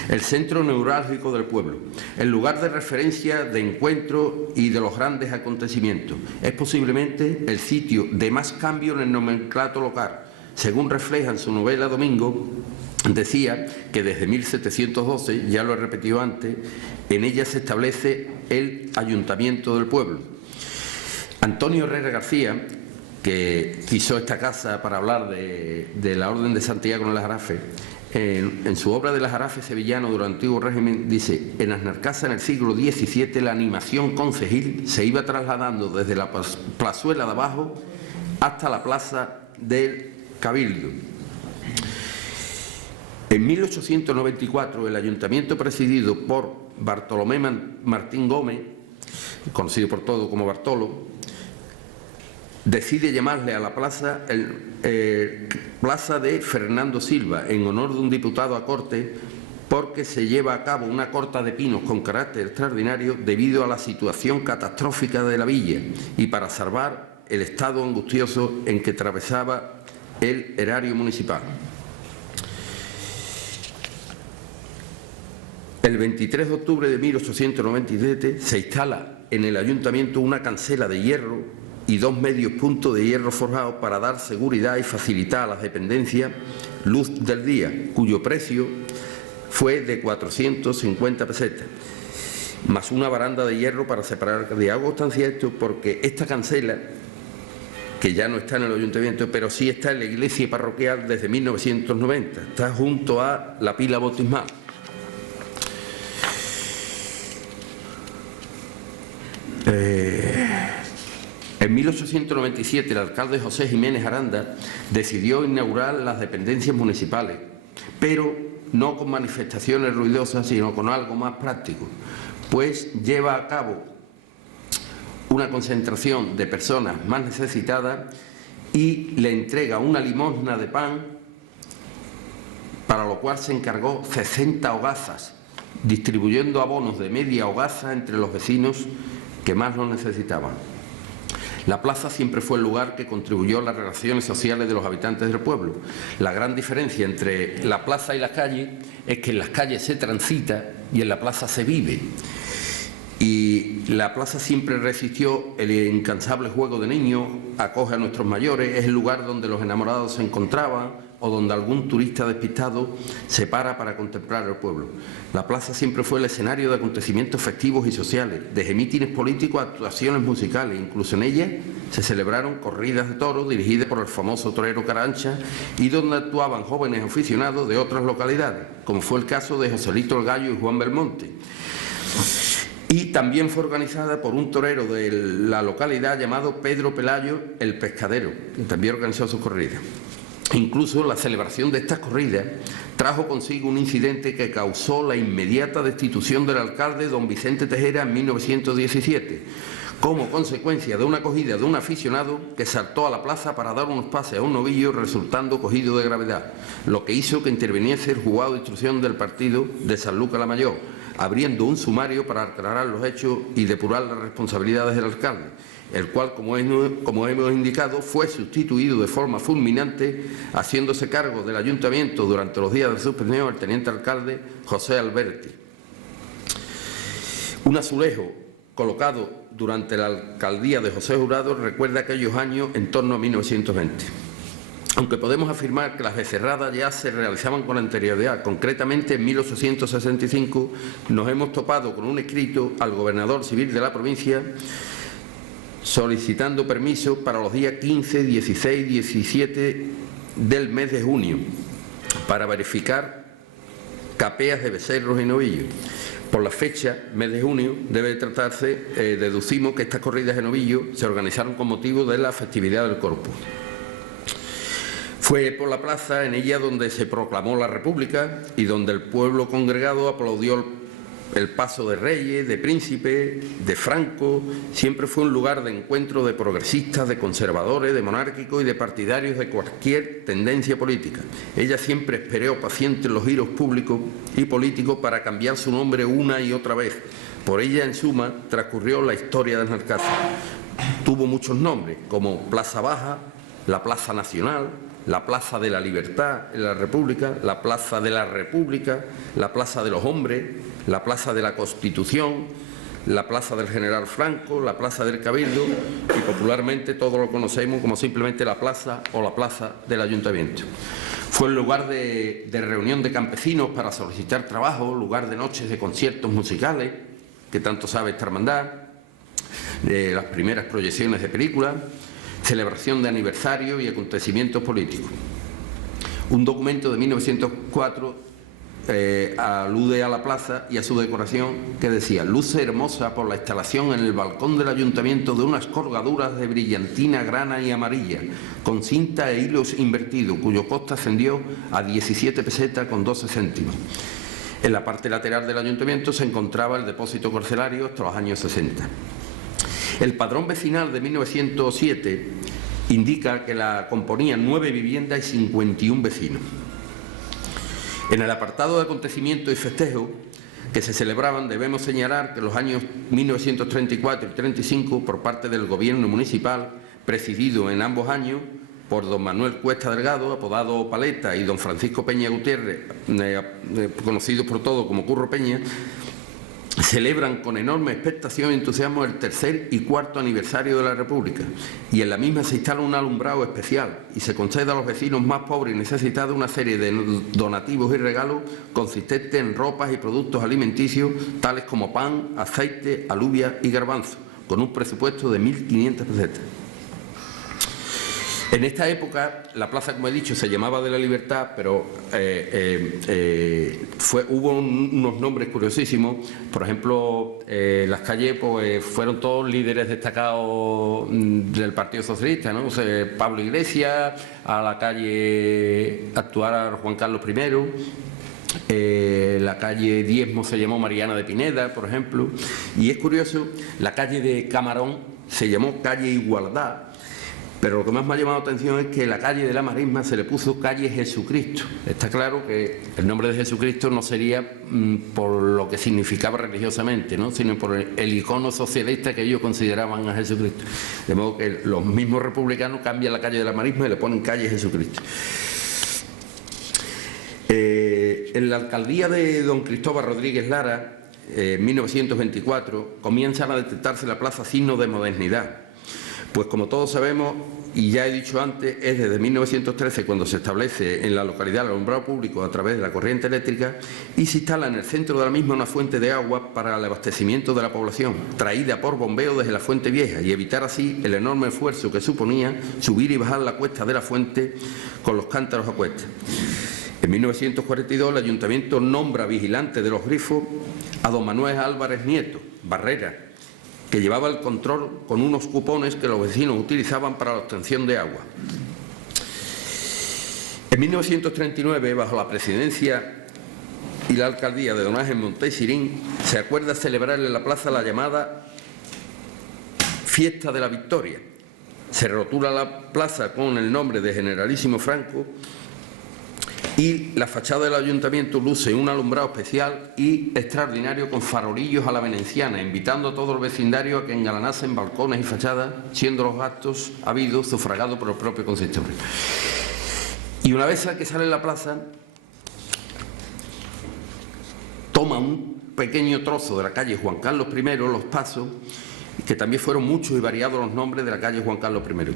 el centro neurálgico del pueblo, el lugar de referencia, de encuentro y de los grandes acontecimientos. Es posiblemente el sitio de más cambio en el nomenclato local. Según refleja en su novela Domingo, decía que desde 1712, ya lo he repetido antes, en ella se establece el Ayuntamiento del pueblo. Antonio Herrera García, que pisó esta casa para hablar de la Orden de Santiago en las Jarafes, en su obra de las Jarafes sevillano durante el antiguo régimen, dice: en Aznalcázar en el siglo XVII la animación concejil se iba trasladando desde la plazuela de abajo hasta la plaza del Cabildo. En 1894 el ayuntamiento, presidido por Bartolomé Martín Gómez, conocido por todos como Bartolo, decide llamarle a la plaza Plaza de Fernando Silva, en honor de un diputado a corte, porque se lleva a cabo una corta de pinos con carácter extraordinario debido a la situación catastrófica de la villa y para salvar el estado angustioso en que atravesaba el erario municipal. El 23 de octubre de 1897 se instala en el ayuntamiento una cancela de hierro y 2 medios puntos de hierro forjado para dar seguridad y facilitar a las dependencias luz del día, cuyo precio fue de 450 pesetas, más una baranda de hierro para separar. De hago constancia esto porque esta cancela, que ya no está en el ayuntamiento, pero sí está en la iglesia parroquial desde 1990, está junto a la pila bautismal. En 1897 el alcalde José Jiménez Aranda decidió inaugurar las dependencias municipales, pero no con manifestaciones ruidosas, sino con algo más práctico, pues lleva a cabo una concentración de personas más necesitadas y le entrega una limosna de pan para lo cual se encargó 60 hogazas, distribuyendo abonos de media hogaza entre los vecinos que más lo necesitaban. La plaza siempre fue el lugar que contribuyó a las relaciones sociales de los habitantes del pueblo. La gran diferencia entre la plaza y las calles es que en las calles se transita y en la plaza se vive. Y la plaza siempre resistió el incansable juego de niños, acoge a nuestros mayores, es el lugar donde los enamorados se encontraban o donde algún turista despistado se para contemplar el pueblo. La plaza siempre fue el escenario de acontecimientos festivos y sociales, desde mítines políticos a actuaciones musicales. Incluso en ella se celebraron corridas de toros dirigidas por el famoso torero Carancha y donde actuaban jóvenes aficionados de otras localidades, como fue el caso de Joselito el Gallo y Juan Belmonte. Y también fue organizada por un torero de la localidad llamado Pedro Pelayo el Pescadero, que también organizó sus corridas. Incluso la celebración de estas corridas trajo consigo un incidente que causó la inmediata destitución del alcalde don Vicente Tejera en 1917, como consecuencia de una acogida de un aficionado que saltó a la plaza para dar unos pases a un novillo, resultando cogido de gravedad, lo que hizo que interviniese el juzgado de instrucción del partido de Sanlúcar la Mayor, abriendo un sumario para aclarar los hechos y depurar las responsabilidades del alcalde, el cual, como hemos indicado, fue sustituido de forma fulminante, haciéndose cargo del ayuntamiento durante los días de suspensión el teniente alcalde José Alberti. Un azulejo colocado durante la alcaldía de José Jurado recuerda aquellos años en torno a 1920. Aunque podemos afirmar que las becerradas ya se realizaban con anterioridad, concretamente en 1865 nos hemos topado con un escrito al gobernador civil de la provincia solicitando permiso para los días 15, 16 y 17 del mes de junio para verificar capeas de becerros y novillos. Por la fecha, mes de junio, debe tratarse, deducimos que estas corridas de novillos se organizaron con motivo de la festividad del Corpus. Fue por la plaza, en ella, donde se proclamó la República y donde el pueblo congregado aplaudió el paso de reyes, de príncipes, de Franco. Siempre fue un lugar de encuentro de progresistas, de conservadores, de monárquicos y de partidarios de cualquier tendencia política. Ella siempre esperó paciente los giros públicos y políticos para cambiar su nombre una y otra vez. Por ella, en suma, transcurrió la historia del Alcázar. Tuvo muchos nombres, como Plaza Baja, la Plaza Nacional, la Plaza de la Libertad en la República, la Plaza de la República, la Plaza de los Hombres, la Plaza de la Constitución, la Plaza del General Franco, la Plaza del Cabildo y popularmente todos lo conocemos como simplemente la Plaza o la Plaza del Ayuntamiento. Fue el lugar de reunión de campesinos para solicitar trabajo, lugar de noches de conciertos musicales, que tanto sabe esta hermandad, de las primeras proyecciones de películas, celebración de aniversarios y acontecimientos políticos. Un documento de 1904 alude a la plaza y a su decoración que decía: luce hermosa por la instalación en el balcón del ayuntamiento de unas colgaduras de brillantina grana y amarilla, con cinta e hilos invertidos, cuyo coste ascendió a 17 pesetas con 12 céntimos. En la parte lateral del ayuntamiento se encontraba el depósito carcelario hasta los años 60. El padrón vecinal de 1907 indica que la componían 9 viviendas y 51 vecinos. En el apartado de acontecimientos y festejos que se celebraban, debemos señalar que en los años 1934 y 35, por parte del gobierno municipal, presidido en ambos años por don Manuel Cuesta Delgado, apodado Paleta, y don Francisco Peña Gutiérrez, conocido por todos como Curro Peña, celebran con enorme expectación y entusiasmo el tercer y cuarto aniversario de la República, y en la misma se instala un alumbrado especial y se concede a los vecinos más pobres y necesitados una serie de donativos y regalos consistentes en ropas y productos alimenticios tales como pan, aceite, alubia y garbanzo, con un presupuesto de 1.500 pesetas. En esta época, la plaza, como he dicho, se llamaba de la Libertad, pero hubo unos nombres curiosísimos. Por ejemplo, las calles pues, fueron todos líderes destacados del Partido Socialista, ¿no? O sea, Pablo Iglesias, a la calle actuar a Juan Carlos I, la calle Diezmo se llamó Mariana de Pineda, por ejemplo. Y es curioso, la calle de Camarón se llamó calle Igualdad, Pero lo que más me ha llamado la atención es que la calle de la Marisma se le puso calle Jesucristo. Está claro que el nombre de Jesucristo no sería por lo que significaba religiosamente, ¿no?, sino por el icono socialista que ellos consideraban a Jesucristo. De modo que los mismos republicanos cambian la calle de la Marisma y le ponen calle Jesucristo. En la alcaldía de don Cristóbal Rodríguez Lara, en 1924, comienzan a detectarse la plaza signos de modernidad. Pues como todos sabemos, y ya he dicho antes, es desde 1913 cuando se establece en la localidad el alumbrado público a través de la corriente eléctrica y se instala en el centro de la misma una fuente de agua para el abastecimiento de la población, traída por bombeo desde la fuente vieja, y evitar así el enorme esfuerzo que suponía subir y bajar la cuesta de la fuente con los cántaros a cuesta. En 1942 el Ayuntamiento nombra vigilante de los grifos a don Manuel Álvarez Nieto, Barrera, que llevaba el control con unos cupones que los vecinos utilizaban para la obtención de agua. En 1939, bajo la presidencia y la alcaldía de don Ángel Montesirín, se acuerda celebrar en la plaza la llamada Fiesta de la Victoria. Se rotula la plaza con el nombre de Generalísimo Franco y la fachada del ayuntamiento luce un alumbrado especial y extraordinario con farolillos a la veneciana, invitando a todo el vecindario a que engalanasen balcones y fachadas, siendo los actos habidos sufragados por el propio consistorio. Y una vez que sale en la plaza, toma un pequeño trozo de la calle Juan Carlos I, Los Pasos, que también fueron muchos y variados los nombres de la calle Juan Carlos I.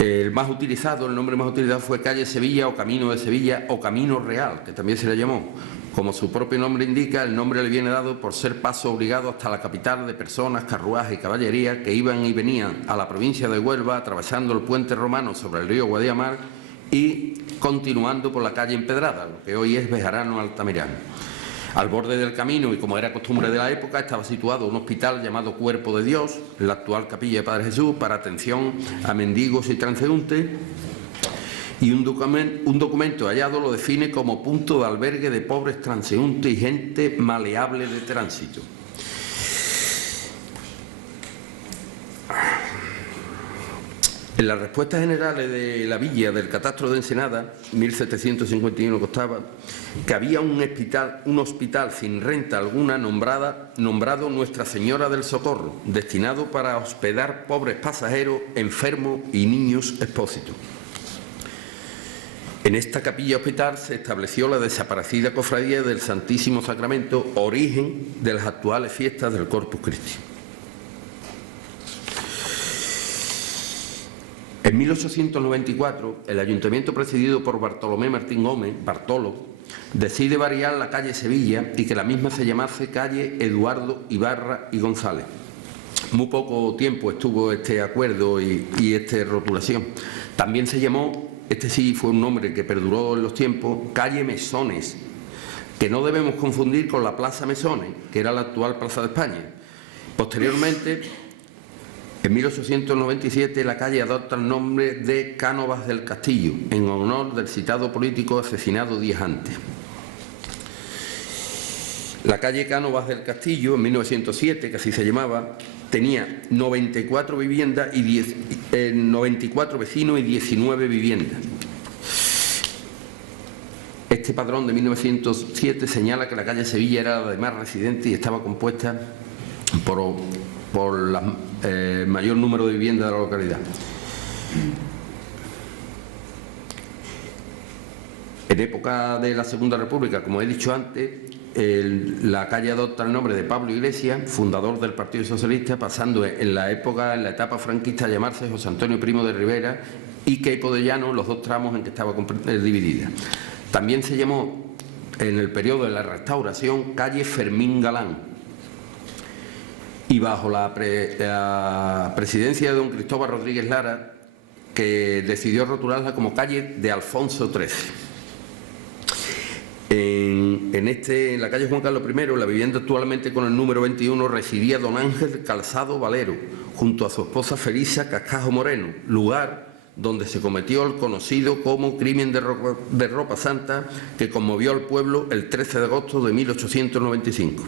El nombre más utilizado fue calle Sevilla o Camino de Sevilla o Camino Real, que también se le llamó. Como su propio nombre indica, el nombre le viene dado por ser paso obligado hasta la capital de personas, carruajes y caballería que iban y venían a la provincia de Huelva, atravesando el puente romano sobre el río Guadiamar y continuando por la calle empedrada, lo que hoy es Bejarano Altamirano. Al borde del camino, y como era costumbre de la época, estaba situado un hospital llamado Cuerpo de Dios, la actual Capilla de Padre Jesús, para atención a mendigos y transeúntes, y un documento hallado lo define como punto de albergue de pobres transeúntes y gente maleable de tránsito. En las respuestas generales de la villa del catastro de Ensenada, 1751 costaba, que había un hospital sin renta alguna nombrado Nuestra Señora del Socorro, destinado para hospedar pobres pasajeros, enfermos y niños expósitos. En esta capilla hospital se estableció la desaparecida cofradía del Santísimo Sacramento, origen de las actuales fiestas del Corpus Christi. En 1894, el ayuntamiento presidido por Bartolomé Martín Gómez, Bartolo, decide variar la calle Sevilla y que la misma se llamase calle Eduardo Ibarra y González. Muy poco tiempo estuvo este acuerdo y esta rotulación. También se llamó, este sí fue un nombre que perduró en los tiempos, calle Mesones, que no debemos confundir con la Plaza Mesones, que era la actual Plaza de España. Posteriormente, en 1897 la calle adopta el nombre de Cánovas del Castillo, en honor del citado político asesinado días antes. La calle Cánovas del Castillo, en 1907, que así se llamaba, tenía 94 viviendas y 94 vecinos y 19 viviendas. Este padrón de 1907 señala que la calle Sevilla era la de más residentes y estaba compuesta por el mayor número de viviendas de la localidad. En época de la Segunda República, como he dicho antes, la calle adopta el nombre de Pablo Iglesias, fundador del Partido Socialista, pasando en la etapa franquista a llamarse José Antonio Primo de Rivera y Queipo de Llano, los dos tramos en que estaba dividida. También se llamó, en el periodo de la Restauración, calle Fermín Galán. Y bajo la presidencia de don Cristóbal Rodríguez Lara, que decidió rotularla como calle de Alfonso XIII. En la calle Juan Carlos I, la vivienda actualmente con el número 21, residía don Ángel Calzado Valero, junto a su esposa Felisa Cascajo Moreno, lugar donde se cometió el conocido como crimen de ropa santa que conmovió al pueblo el 13 de agosto de 1895.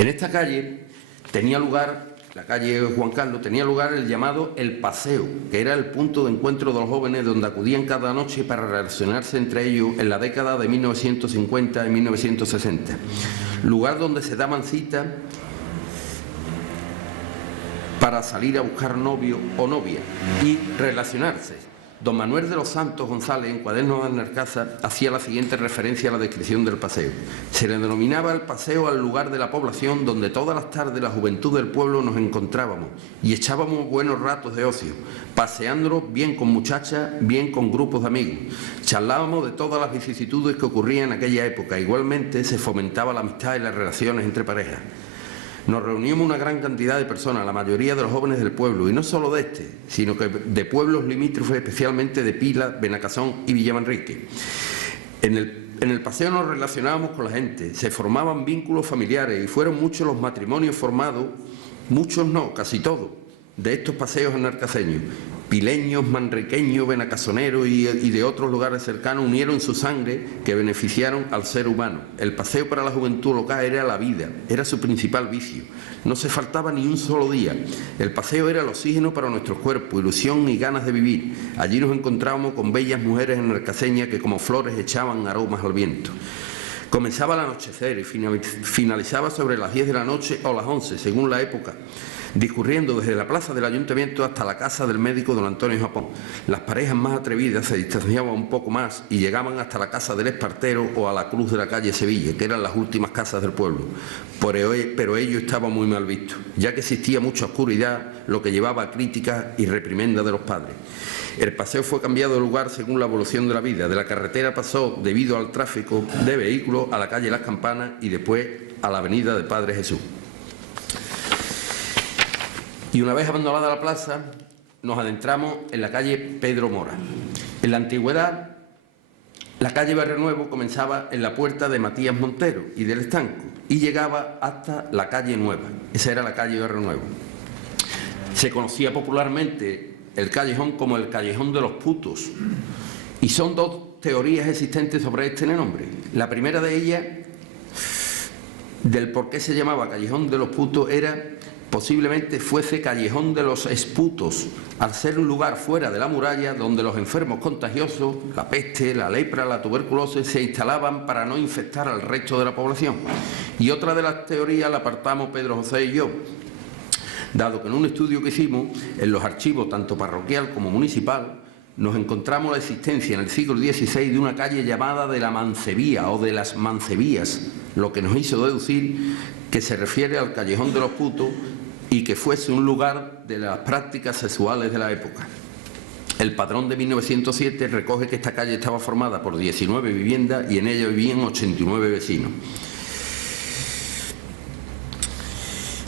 En esta calle tenía lugar, la calle Juan Carlos, tenía lugar el llamado El Paseo, que era el punto de encuentro de los jóvenes donde acudían cada noche para relacionarse entre ellos en la década de 1950 y 1960. Lugar donde se daban cita para salir a buscar novio o novia y relacionarse. Don Manuel de los Santos González, en Cuadernos de Alcarza, hacía la siguiente referencia a la descripción del paseo. Se le denominaba el paseo al lugar de la población donde todas las tardes la juventud del pueblo nos encontrábamos y echábamos buenos ratos de ocio, paseándonos bien con muchachas, bien con grupos de amigos. Charlábamos de todas las vicisitudes que ocurrían en aquella época. Igualmente se fomentaba la amistad y las relaciones entre parejas. Nos reuníamos una gran cantidad de personas, la mayoría de los jóvenes del pueblo, y no solo de este, sino que de pueblos limítrofes, especialmente de Pila, Benacasón y Villamanrique. En el paseo nos relacionábamos con la gente, se formaban vínculos familiares y fueron muchos los matrimonios formados, muchos no, casi todos, de estos paseos enarcaceños. Pileños, manriqueños, benacasoneros y de otros lugares cercanos unieron su sangre que beneficiaron al ser humano. El paseo para la juventud local era la vida, era su principal vicio. No se faltaba ni un solo día. El paseo era el oxígeno para nuestros cuerpos, ilusión y ganas de vivir. Allí nos encontrábamos con bellas mujeres enarcaceñas que como flores echaban aromas al viento. Comenzaba el anochecer y finalizaba sobre las 10 de la noche o las 11, según la época, discurriendo desde la plaza del ayuntamiento hasta la casa del médico don Antonio Japón. Las parejas más atrevidas se distanciaban un poco más y llegaban hasta la casa del espartero o a la cruz de la calle Sevilla, que eran las últimas casas del pueblo. Pero ello estaba muy mal visto, ya que existía mucha oscuridad, lo que llevaba a críticas y reprimenda de los padres. El paseo fue cambiado de lugar según la evolución de la vida. De la carretera pasó, debido al tráfico de vehículos, a la calle Las Campanas y después a la avenida de Padre Jesús. Y una vez abandonada la plaza, nos adentramos en la calle Pedro Mora. En la antigüedad, la calle Barrio Nuevo comenzaba en la puerta de Matías Montero y del Estanco y llegaba hasta la calle Nueva. Esa era la calle Barrio Nuevo. Se conocía popularmente el callejón como el Callejón de los Putos, y son dos teorías existentes sobre este nombre. La primera de ellas, del por qué se llamaba Callejón de los Putos, era posiblemente fuese Callejón de los Esputos, al ser un lugar fuera de la muralla donde los enfermos contagiosos, la peste, la lepra, la tuberculosis, se instalaban para no infectar al resto de la población. Y otra de las teorías la apartamos Pedro José y yo, dado que en un estudio que hicimos en los archivos tanto parroquial como municipal nos encontramos la existencia en el siglo XVI de una calle llamada de la Mancebía o de las Mancebías, lo que nos hizo deducir que se refiere al Callejón de los Putos y que fuese un lugar de las prácticas sexuales de la época. El padrón de 1907 recoge que esta calle estaba formada por 19 viviendas y en ella vivían 89 vecinos.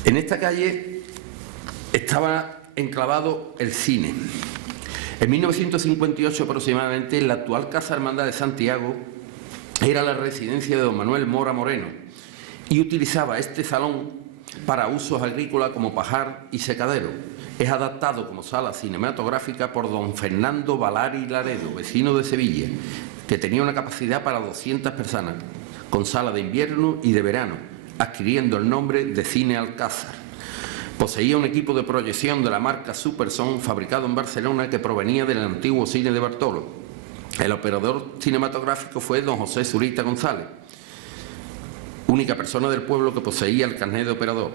En esta calle estaba enclavado el cine. En 1958 aproximadamente, la actual Casa Hermandad de Santiago era la residencia de don Manuel Mora Moreno y utilizaba este salón para usos agrícolas como pajar y secadero. Es adaptado como sala cinematográfica por don Fernando Valari Laredo, vecino de Sevilla, que tenía una capacidad para 200 personas, con sala de invierno y de verano, adquiriendo el nombre de Cine Alcázar. Poseía un equipo de proyección de la marca Superson, fabricado en Barcelona, que provenía del antiguo cine de Bartolo. El operador cinematográfico fue don José Zurita González, única persona del pueblo que poseía el carnet de operador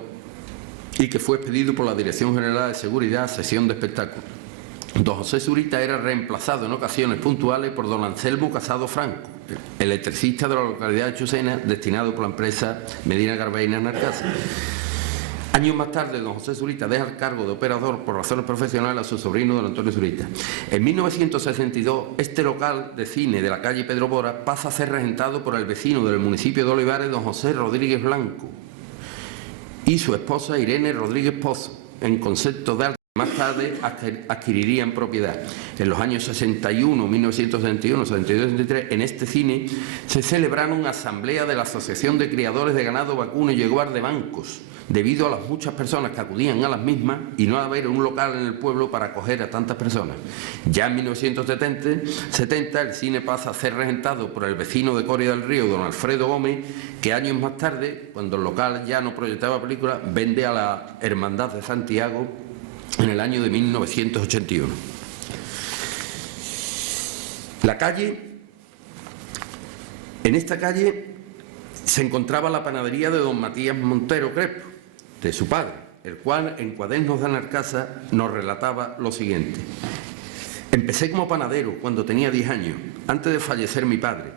y que fue expedido por la Dirección General de Seguridad, sección de espectáculos. Don José Zurita era reemplazado en ocasiones puntuales por don Anselmo Casado Franco, electricista de la localidad de Chucena, destinado por la empresa Medina Garbeina en Arcasa. Años más tarde, don José Zurita deja el cargo de operador por razones profesionales a su sobrino, don Antonio Zurita. En 1962, este local de cine de la calle Pedro Mora pasa a ser regentado por el vecino del municipio de Olivares, don José Rodríguez Blanco, y su esposa Irene Rodríguez Pozo, en concepto de algo que más tarde adquirirían propiedad. En los años 61, 1961, 62 y 63, en este cine se celebraron asambleas de la Asociación de Criadores de Ganado Vacuno y Yeguar de Bancos, debido a las muchas personas que acudían a las mismas y no haber un local en el pueblo para acoger a tantas personas. Ya en 1970 el cine pasa a ser regentado por el vecino de Coria del Río, don Alfredo Gómez, que años más tarde, cuando el local ya no proyectaba películas, vende a la Hermandad de Santiago en el año de 1981. La calle, en esta calle se encontraba la panadería de don Matías Montero Crespo, de su padre, el cual en Cuadernos de Anarcasa nos relataba lo siguiente. Empecé como panadero cuando tenía 10 años, antes de fallecer mi padre.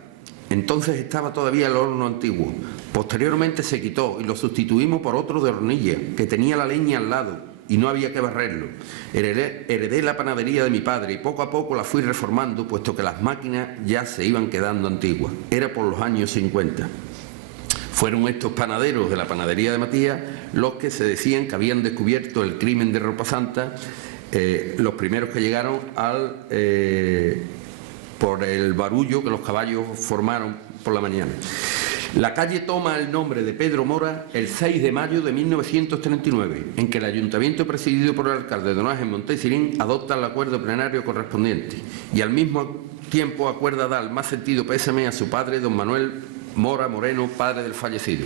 Entonces estaba todavía el horno antiguo. Posteriormente se quitó y lo sustituimos por otro de hornilla, que tenía la leña al lado y no había que barrerlo. Heredé la panadería de mi padre y poco a poco la fui reformando, puesto que las máquinas ya se iban quedando antiguas. Era por los años 50. Fueron estos panaderos de la panadería de Matías los que se decían que habían descubierto el crimen de Ropa Santa, los primeros que llegaron por el barullo que los caballos formaron por la mañana. La calle toma el nombre de Pedro Mora el 6 de mayo de 1939, en que el ayuntamiento presidido por el alcalde don Ángel Montesirín adopta el acuerdo plenario correspondiente y al mismo tiempo acuerda dar más sentido pésame a su padre, don Manuel Mora Moreno, padre del fallecido.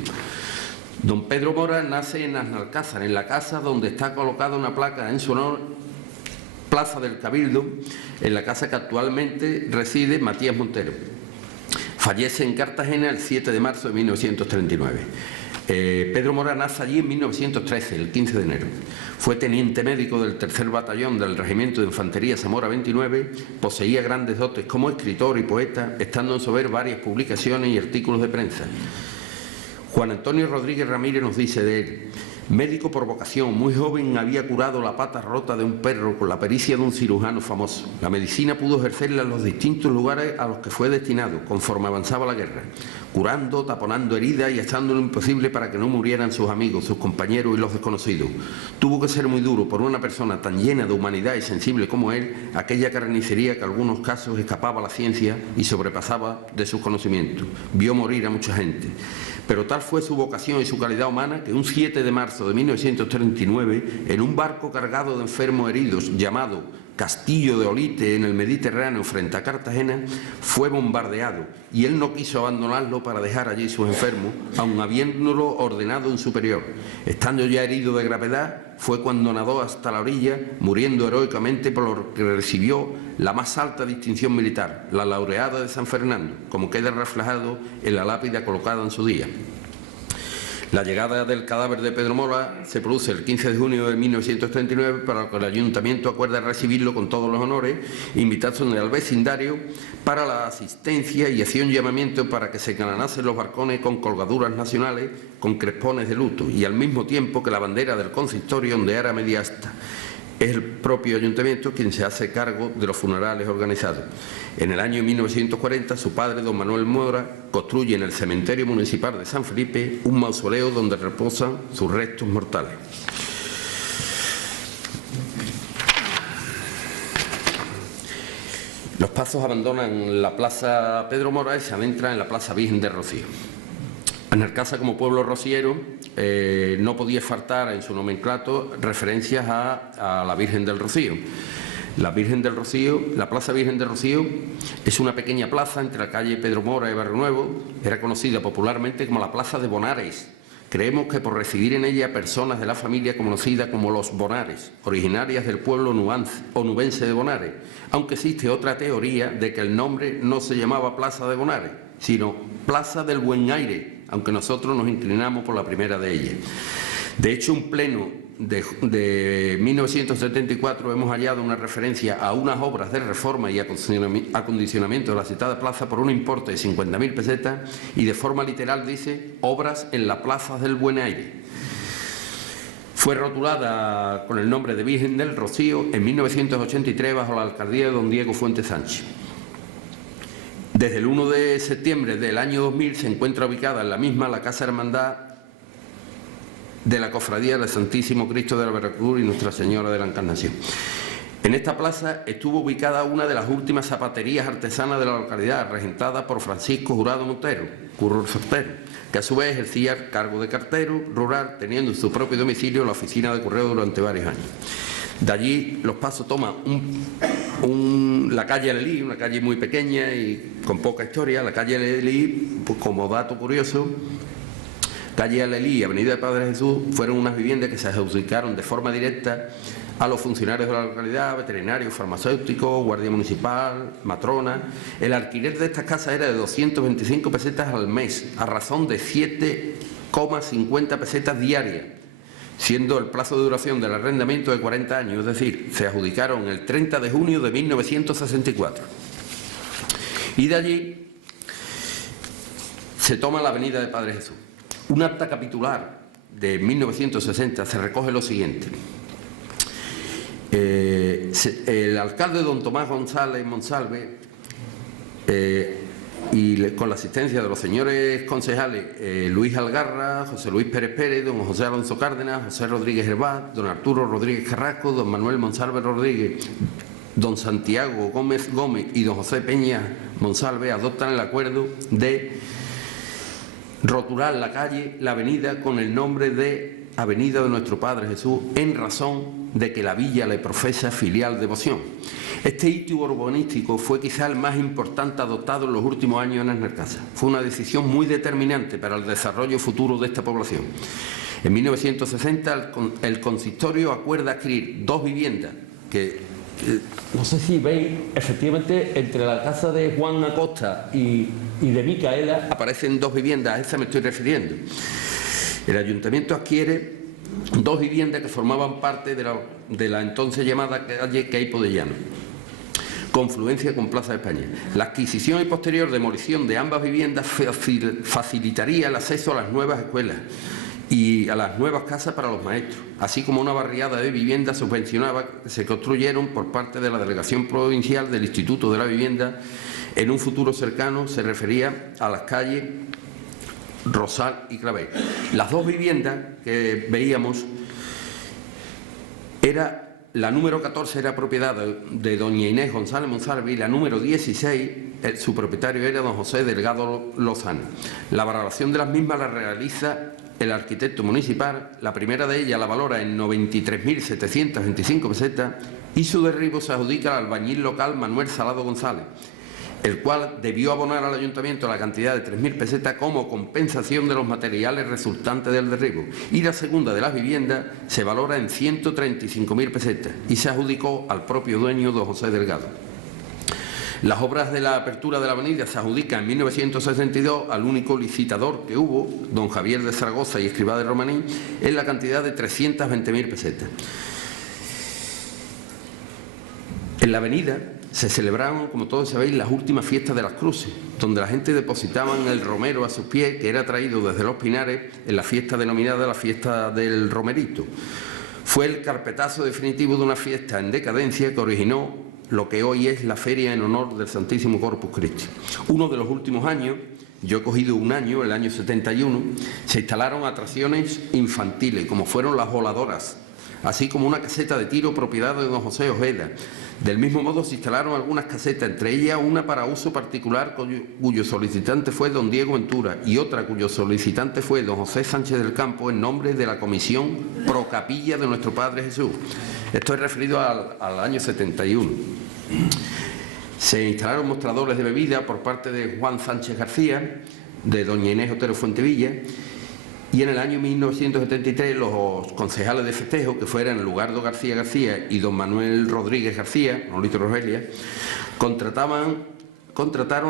Don Pedro Mora nace en Asnalcázar, en la casa donde está colocada una placa en su honor, Plaza del Cabildo, en la casa que actualmente reside Matías Montero. Fallece en Cartagena el 7 de marzo de 1939. Pedro Mora nace allí en 1913, el 15 de enero. Fue teniente médico del 3er Batallón del Regimiento de Infantería Zamora 29, poseía grandes dotes como escritor y poeta, estando en su haber varias publicaciones y artículos de prensa. Juan Antonio Rodríguez Ramírez nos dice de él: médico por vocación, muy joven había curado la pata rota de un perro con la pericia de un cirujano famoso. La medicina pudo ejercerla en los distintos lugares a los que fue destinado, conforme avanzaba la guerra, curando, taponando heridas y echando lo imposible para que no murieran sus amigos, sus compañeros y los desconocidos. Tuvo que ser muy duro por una persona tan llena de humanidad y sensible como él, aquella carnicería que en algunos casos escapaba a la ciencia y sobrepasaba de sus conocimientos. Vio morir a mucha gente. Pero tal fue su vocación y su calidad humana que un 7 de marzo de 1939, en un barco cargado de enfermos heridos llamado Castillo de Olite en el Mediterráneo frente a Cartagena, fue bombardeado y él no quiso abandonarlo para dejar allí sus enfermos, aun habiéndolo ordenado un superior. Estando ya herido de gravedad, fue cuando nadó hasta la orilla, muriendo heroicamente por lo que recibió la más alta distinción militar, la laureada de San Fernando, como queda reflejado en la lápida colocada en su día. La llegada del cadáver de Pedro Mora se produce el 15 de junio de 1939, para que el ayuntamiento acuerde recibirlo con todos los honores, invitándole al vecindario para la asistencia y hacía un llamamiento para que se engalanasen los balcones con colgaduras nacionales, con crespones de luto, y al mismo tiempo que la bandera del consistorio ondeara media asta. Es el propio ayuntamiento quien se hace cargo de los funerales organizados. En el año 1940, su padre, don Manuel Mora, construye en el cementerio municipal de San Felipe un mausoleo donde reposan sus restos mortales. Los pasos abandonan la plaza Pedro Mora y se adentran en la plaza Virgen del Rocío. Anarcasa, como pueblo rociero, no podía faltar en su nomenclato referencias a la Virgen del Rocío. La Virgen del Rocío, la Plaza Virgen del Rocío, es una pequeña plaza entre la calle Pedro Mora y Barrio Nuevo. Era conocida popularmente como la Plaza de Bonares. Creemos que por residir en ella personas de la familia conocida como los Bonares, originarias del pueblo nubense de Bonares, aunque existe otra teoría de que el nombre no se llamaba Plaza de Bonares, sino Plaza del Buen Aire, aunque nosotros nos inclinamos por la primera de ellas. De hecho, un pleno de 1974 hemos hallado una referencia a unas obras de reforma y acondicionamiento de la citada plaza por un importe de 50.000 pesetas y de forma literal dice obras en la Plaza del Buen Aire. Fue rotulada con el nombre de Virgen del Rocío en 1983 bajo la alcaldía de don Diego Fuentes Sánchez. Desde el 1 de septiembre del año 2000 se encuentra ubicada en la misma la Casa Hermandad de la Cofradía del Santísimo Cristo de la Veracruz y Nuestra Señora de la Encarnación. En esta plaza estuvo ubicada una de las últimas zapaterías artesanas de la localidad, regentada por Francisco Jurado Montero, curro el sortero, que a su vez ejercía el cargo de cartero rural, teniendo en su propio domicilio la oficina de correo durante varios años. De allí los pasos toman la calle Alelí, una calle muy pequeña y con poca historia. La calle Alelí, pues como dato curioso, calle Alelí y Avenida de Padre Jesús fueron unas viviendas que se adjudicaron de forma directa a los funcionarios de la localidad, veterinarios, farmacéuticos, guardia municipal, matrona. El alquiler de estas casas era de 225 pesetas al mes, a razón de 7,50 pesetas diarias, siendo el plazo de duración del arrendamiento de 40 años, es decir, se adjudicaron el 30 de junio de 1964. Y de allí se toma la Avenida de Padre Jesús. Un acta capitular de 1960 se recoge lo siguiente. El alcalde don Tomás González Monsalve, y con la asistencia de los señores concejales Luis Algarra, José Luis Pérez Pérez, don José Alonso Cárdenas, José Rodríguez Herbat, don Arturo Rodríguez Carrasco, don Manuel Monsalve Rodríguez, don Santiago Gómez Gómez y don José Peña Monsalve adoptan el acuerdo de rotular la calle, la avenida, con el nombre de Avenida de Nuestro Padre Jesús, en razón de que la villa le profesa filial devoción. Este hito urbanístico fue quizá el más importante adoptado en los últimos años en Asnarcasa. Fue una decisión muy determinante para el desarrollo futuro de esta población. En 1960 el consistorio acuerda adquirir dos viviendas que, no sé si veis, efectivamente, entre la casa de Juan Acosta y de Micaela aparecen dos viviendas, a esa me estoy refiriendo. El ayuntamiento adquiere dos viviendas que formaban parte de la entonces llamada calle Queipo de Llano, confluencia con Plaza de España. La adquisición y posterior demolición de ambas viviendas facilitaría el acceso a las nuevas escuelas y a las nuevas casas para los maestros, así como una barriada de viviendas subvencionadas que se construyeron por parte de la Delegación Provincial del Instituto de la Vivienda. En un futuro cercano se refería a las calles Rosal y Clavel. Las dos viviendas que veíamos, la número 14 era propiedad de doña Inés González Monsalve y la número 16, su propietario era don José Delgado Lozano. La valoración de las mismas la realiza el arquitecto municipal. La primera de ellas la valora en 93.725 pesetas y su derribo se adjudica al albañil local Manuel Salado González, el cual debió abonar al ayuntamiento la cantidad de 3.000 pesetas como compensación de los materiales resultantes del derribo. Y la segunda de las viviendas se valora en 135.000 pesetas y se adjudicó al propio dueño, don José Delgado. Las obras de la apertura de la avenida se adjudican en 1962 al único licitador que hubo, don Javier de Zaragoza y Escribá de Romaní, en la cantidad de 320.000 pesetas. En la avenida se celebraron, como todos sabéis, las últimas fiestas de las cruces, donde la gente depositaba el romero a sus pies, que era traído desde los Pinares en la fiesta denominada la fiesta del Romerito. Fue el carpetazo definitivo de una fiesta en decadencia que originó lo que hoy es la feria en honor del Santísimo Corpus Christi. Uno de los últimos años, yo he cogido un año, el año 71, se instalaron atracciones infantiles, como fueron las voladoras, así como una caseta de tiro propiedad de don José Ojeda. Del mismo modo se instalaron algunas casetas, entre ellas una para uso particular cuyo solicitante fue don Diego Ventura y otra cuyo solicitante fue don José Sánchez del Campo en nombre de la Comisión Pro Capilla de Nuestro Padre Jesús. Estoy referido al año 71. Se instalaron mostradores de bebida por parte de Juan Sánchez García, de doña Inés Otero Fuentevilla. Y en el año 1973 los concejales de festejo, que fueran Lugardo García García y don Manuel Rodríguez García, Nolito Rogelia, contrataron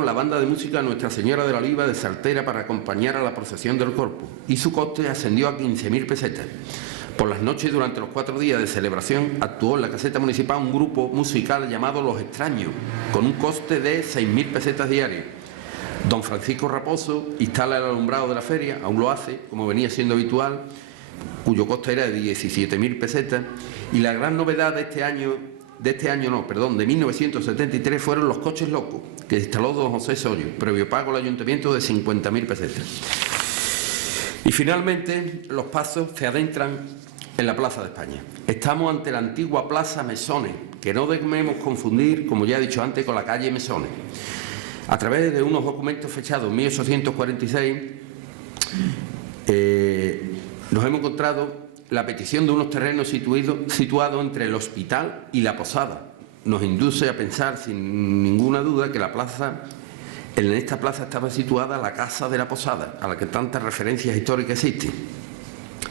la banda de música Nuestra Señora de la Oliva de Saltera para acompañar a la procesión del Corpus, y su coste ascendió a 15.000 pesetas. Por las noches, durante los 4 días de celebración, actuó en la caseta municipal un grupo musical llamado Los Extraños, con un coste de 6.000 pesetas diarias. Don Francisco Raposo instala el alumbrado de la feria, aún lo hace, como venía siendo habitual, cuyo coste era de 17.000 pesetas, y la gran novedad de 1973 fueron los coches locos, que instaló don José Sorio, previo pago al ayuntamiento de 50.000 pesetas. Y finalmente los pasos se adentran en la Plaza de España. Estamos ante la antigua Plaza Mesones, que no debemos confundir, como ya he dicho antes, con la calle Mesones. A través de unos documentos fechados en 1846, nos hemos encontrado la petición de unos terrenos situados entre el hospital y la posada. Nos induce a pensar sin ninguna duda que en esta plaza estaba situada la casa de la posada, a la que tantas referencias históricas existen.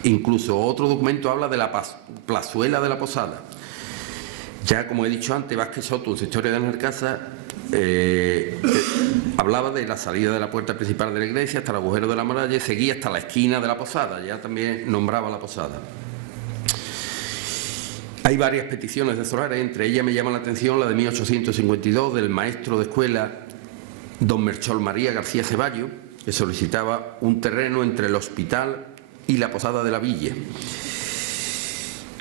Incluso otro documento habla de la plazuela de la posada. Ya, como he dicho antes, Vázquez Soto, en su Historia de Alcázar, hablaba de la salida de la puerta principal de la iglesia hasta el agujero de la muralla y seguía hasta la esquina de la posada. Ya también nombraba la posada. Hay varias peticiones de solares, entre ellas me llama la atención la de 1852 del maestro de escuela don Melchor María García Ceballos, que solicitaba un terreno entre el hospital y la posada de la villa.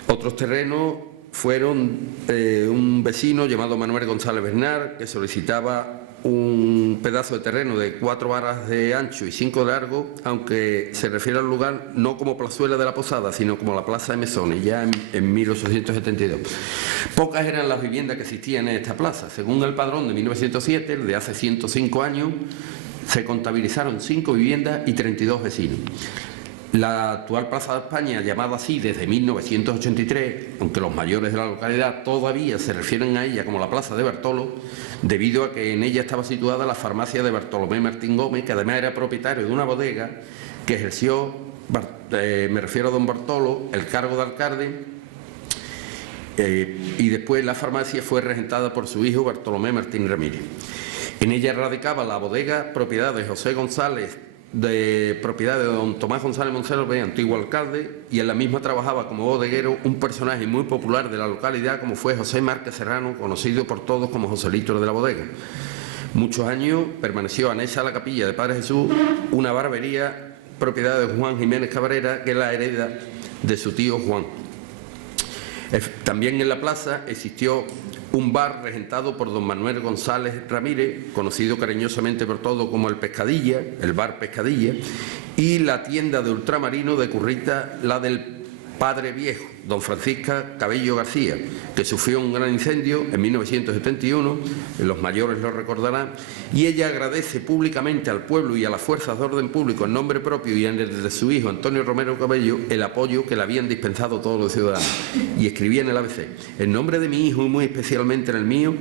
Otros terrenos fueron un vecino llamado Manuel González Bernal, que solicitaba un pedazo de terreno de 4 varas de ancho y 5 de largo, aunque se refiere al lugar no como plazuela de la posada, sino como la plaza de Mesones, ya en 1872. Pocas eran las viviendas que existían en esta plaza. Según el padrón de 1907, el de hace 105 años, se contabilizaron 5 viviendas y 32 vecinos. La actual Plaza de España, llamada así desde 1983, aunque los mayores de la localidad todavía se refieren a ella como la Plaza de Bartolo, debido a que en ella estaba situada la farmacia de Bartolomé Martín Gómez, que además era propietario de una bodega que ejerció, me refiero a don Bartolo, el cargo de alcalde, y después la farmacia fue regentada por su hijo Bartolomé Martín Ramírez. En ella radicaba la bodega, propiedad de José González, de propiedad de don Tomás González Moncelo, antiguo alcalde, y en la misma trabajaba como bodeguero un personaje muy popular de la localidad como fue José Márquez Serrano, conocido por todos como Joselito de la Bodega. Muchos años permaneció anexa a la capilla de Padre Jesús una barbería propiedad de Juan Jiménez Cabrera, que la hereda de su tío Juan. También en la plaza existió un bar regentado por don Manuel González Ramírez, conocido cariñosamente por todos como el Pescadilla, el bar Pescadilla, y la tienda de ultramarino de Currita, la del Padre Viejo, don Francisca Cabello García, que sufrió un gran incendio en 1971, los mayores lo recordarán, y ella agradece públicamente al pueblo y a las fuerzas de orden público en nombre propio y en el de su hijo Antonio Romero Cabello el apoyo que le habían dispensado todos los ciudadanos. Y escribía en el ABC: en nombre de mi hijo y muy especialmente en el mío,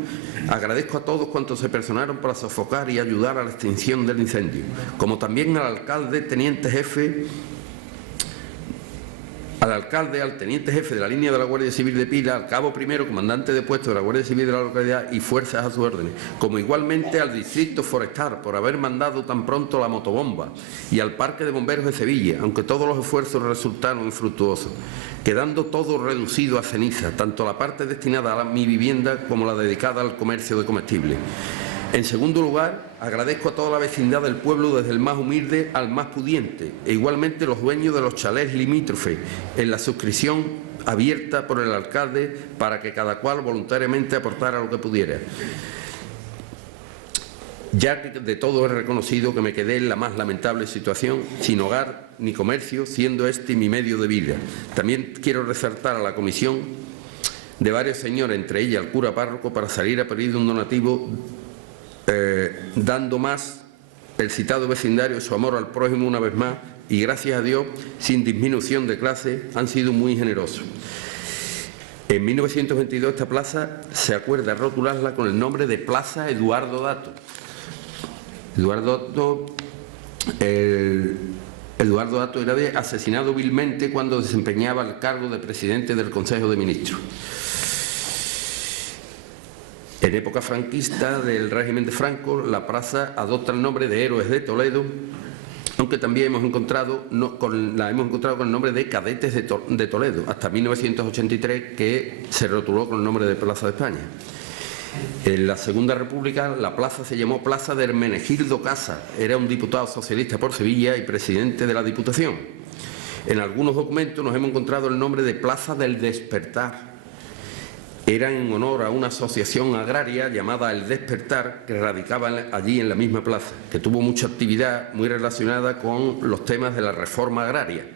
agradezco a todos cuantos se personaron para sofocar y ayudar a la extinción del incendio, como también al alcalde, teniente jefe, al teniente jefe de la línea de la Guardia Civil de Pila, al cabo primero comandante de puesto de la Guardia Civil de la localidad y fuerzas a sus órdenes, como igualmente al distrito forestal por haber mandado tan pronto la motobomba y al parque de bomberos de Sevilla, aunque todos los esfuerzos resultaron infructuosos, quedando todo reducido a ceniza, tanto la parte destinada a mi vivienda como la dedicada al comercio de comestibles. En segundo lugar, agradezco a toda la vecindad del pueblo, desde el más humilde al más pudiente, e igualmente los dueños de los chalés limítrofes, en la suscripción abierta por el alcalde para que cada cual voluntariamente aportara lo que pudiera. Ya que de todo he reconocido que me quedé en la más lamentable situación, sin hogar ni comercio, siendo este mi medio de vida. También quiero resaltar a la comisión de varios señores, entre ellas el cura párroco, para salir a pedir un donativo, dando más el citado vecindario su amor al prójimo una vez más, y gracias a Dios, sin disminución de clase, han sido muy generosos. En 1922 esta plaza se acuerda rotularla con el nombre de Plaza Eduardo Dato. Eduardo Dato era asesinado vilmente cuando desempeñaba el cargo de presidente del Consejo de Ministros. En época franquista del régimen de Franco, la plaza adopta el nombre de Héroes de Toledo, aunque también la hemos encontrado con el nombre de Cadetes de Toledo, hasta 1983, que se rotuló con el nombre de Plaza de España. En la Segunda República, la plaza se llamó Plaza de Hermenegildo Casa, era un diputado socialista por Sevilla y presidente de la Diputación. En algunos documentos nos hemos encontrado el nombre de Plaza del Despertar. Era en honor a una asociación agraria llamada El Despertar, que radicaba allí en la misma plaza, que tuvo mucha actividad muy relacionada con los temas de la reforma agraria.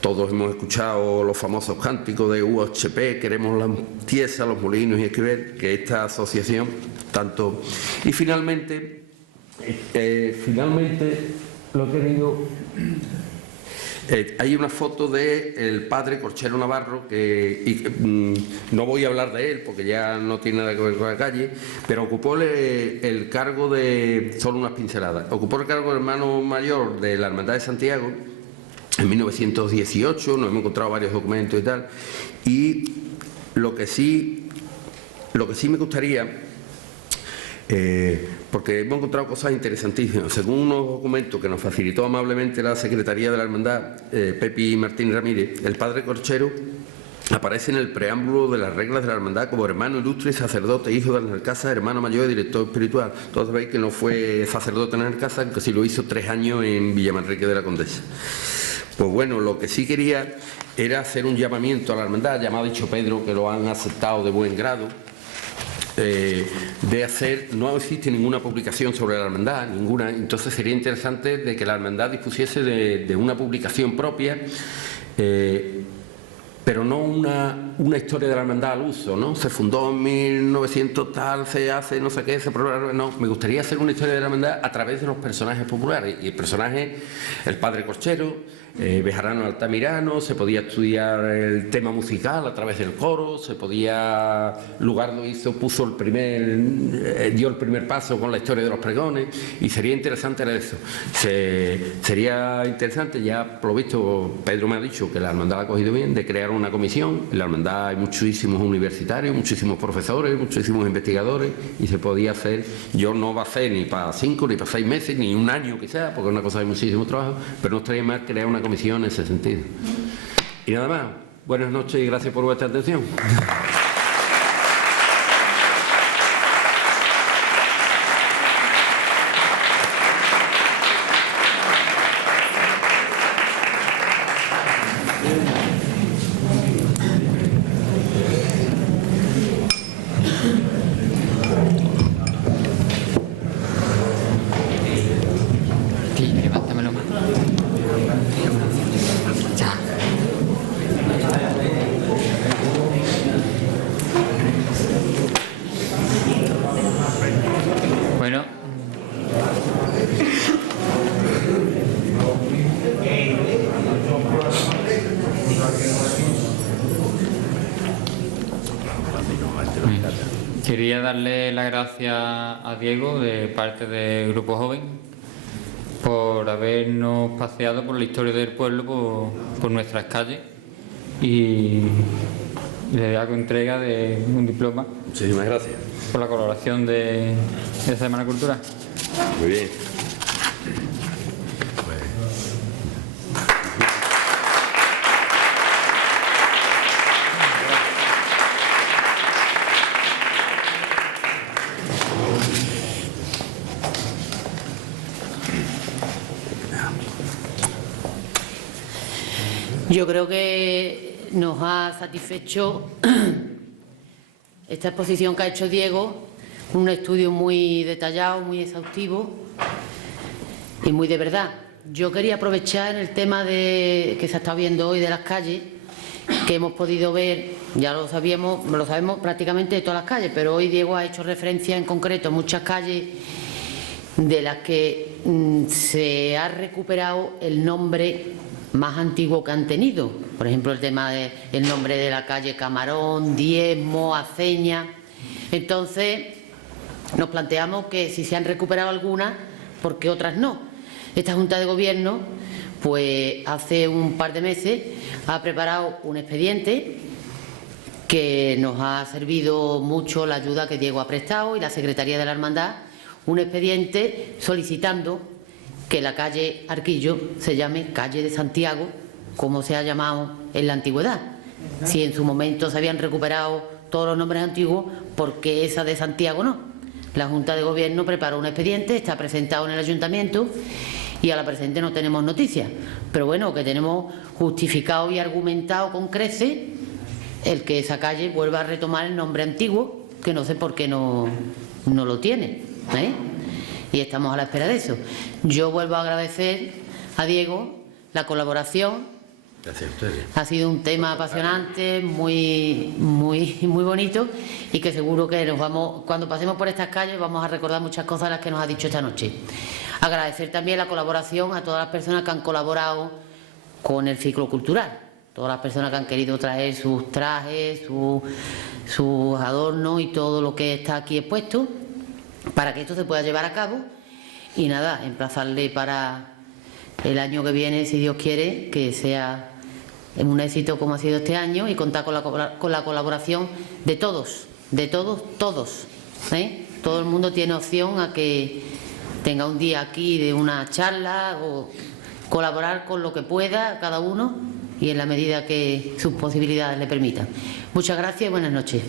Todos hemos escuchado los famosos cánticos de UHP, queremos la Tiesa, los Molinos y Esquivel, que esta asociación tanto... Y finalmente lo que digo... hay una foto del padre Corchero Navarro, no voy a hablar de él porque ya no tiene nada que ver con la calle, pero ocupó el cargo de, solo unas pinceladas, ocupó el cargo de hermano mayor de la Hermandad de Santiago en 1918, nos hemos encontrado varios documentos y tal, y lo que sí me gustaría... porque hemos encontrado cosas interesantísimas. Según unos documentos que nos facilitó amablemente la Secretaría de la Hermandad, Pepi Martín Ramírez, el padre Corchero aparece en el preámbulo de las reglas de la Hermandad como hermano ilustre, sacerdote, hijo de Alcázar, hermano mayor y director espiritual. Todos sabéis que no fue sacerdote en Alcázar, que sí lo hizo 3 años en Villamanrique de la Condesa. Pues bueno, lo que sí quería era hacer un llamamiento a la Hermandad, ya me ha dicho Pedro que lo han aceptado de buen grado, no existe ninguna publicación sobre la hermandad, ninguna, entonces sería interesante de que la hermandad dispusiese de una publicación propia, pero no una historia de la hermandad al uso, ¿no? Se fundó en 1900 tal, se hace no sé qué, no, me gustaría hacer una historia de la hermandad a través de los personajes populares, y el personaje, el padre Corchero, Bejarano Altamirano, se podía estudiar el tema musical a través del coro, Lugardo puso dio el primer paso con la historia de los pregones, y sería interesante eso. Sería interesante, ya por lo visto Pedro me ha dicho que la hermandad ha cogido bien, de crear una comisión. En la hermandad hay muchísimos universitarios, muchísimos profesores, muchísimos investigadores, y se podía hacer, yo no va a hacer ni para 5 ni para 6 meses, ni un año quizás, porque es una cosa de muchísimo trabajo, pero no estaría mal crear una comisión en ese sentido. Y nada más, buenas noches y gracias por vuestra atención. Quería darle las gracias a Diego de parte del Grupo Joven por habernos paseado por la historia del pueblo, por nuestras calles, y le hago entrega de un diploma. Muchísimas gracias. Por la colaboración de esta Semana Cultural. Muy bien. Yo creo que nos ha satisfecho esta exposición que ha hecho Diego, un estudio muy detallado, muy exhaustivo y muy de verdad. Yo quería aprovechar en el tema que se ha estado viendo hoy de las calles, que hemos podido ver, ya lo sabemos prácticamente de todas las calles, pero hoy Diego ha hecho referencia en concreto a muchas calles de las que se ha recuperado el nombre más antiguo que han tenido. Por ejemplo, el tema del nombre de la calle Camarón, Diezmo, Aceña. Entonces, nos planteamos que si se han recuperado algunas, ¿por qué otras no? Esta Junta de Gobierno, pues hace un par de meses, ha preparado un expediente que nos ha servido mucho la ayuda que Diego ha prestado y la Secretaría de la Hermandad, un expediente solicitando que la calle Arquillo se llame Calle de Santiago, como se ha llamado en la antigüedad. Si en su momento se habían recuperado todos los nombres antiguos, ¿por qué esa de Santiago no? La Junta de Gobierno preparó un expediente, está presentado en el Ayuntamiento y a la presente no tenemos noticias. Pero bueno, que tenemos justificado y argumentado con creces el que esa calle vuelva a retomar el nombre antiguo, que no sé por qué no lo tiene, ¿eh? Y estamos a la espera de eso. Yo vuelvo a agradecer a Diego la colaboración Gracias a ustedes. Ha sido un tema apasionante, muy bonito, y que seguro que cuando pasemos por estas calles vamos a recordar muchas cosas las que nos ha dicho esta noche. Agradecer también la colaboración a todas las personas que han colaborado con el ciclo cultural, todas las personas que han querido traer sus trajes, sus adornos y todo lo que está aquí expuesto para que esto se pueda llevar a cabo. Y nada, emplazarle para el año que viene, si Dios quiere, que sea un éxito como ha sido este año, y contar con la colaboración de todos, ¿eh? Todo el mundo tiene opción a que tenga un día aquí de una charla o colaborar con lo que pueda cada uno y en la medida que sus posibilidades le permitan. Muchas gracias y buenas noches.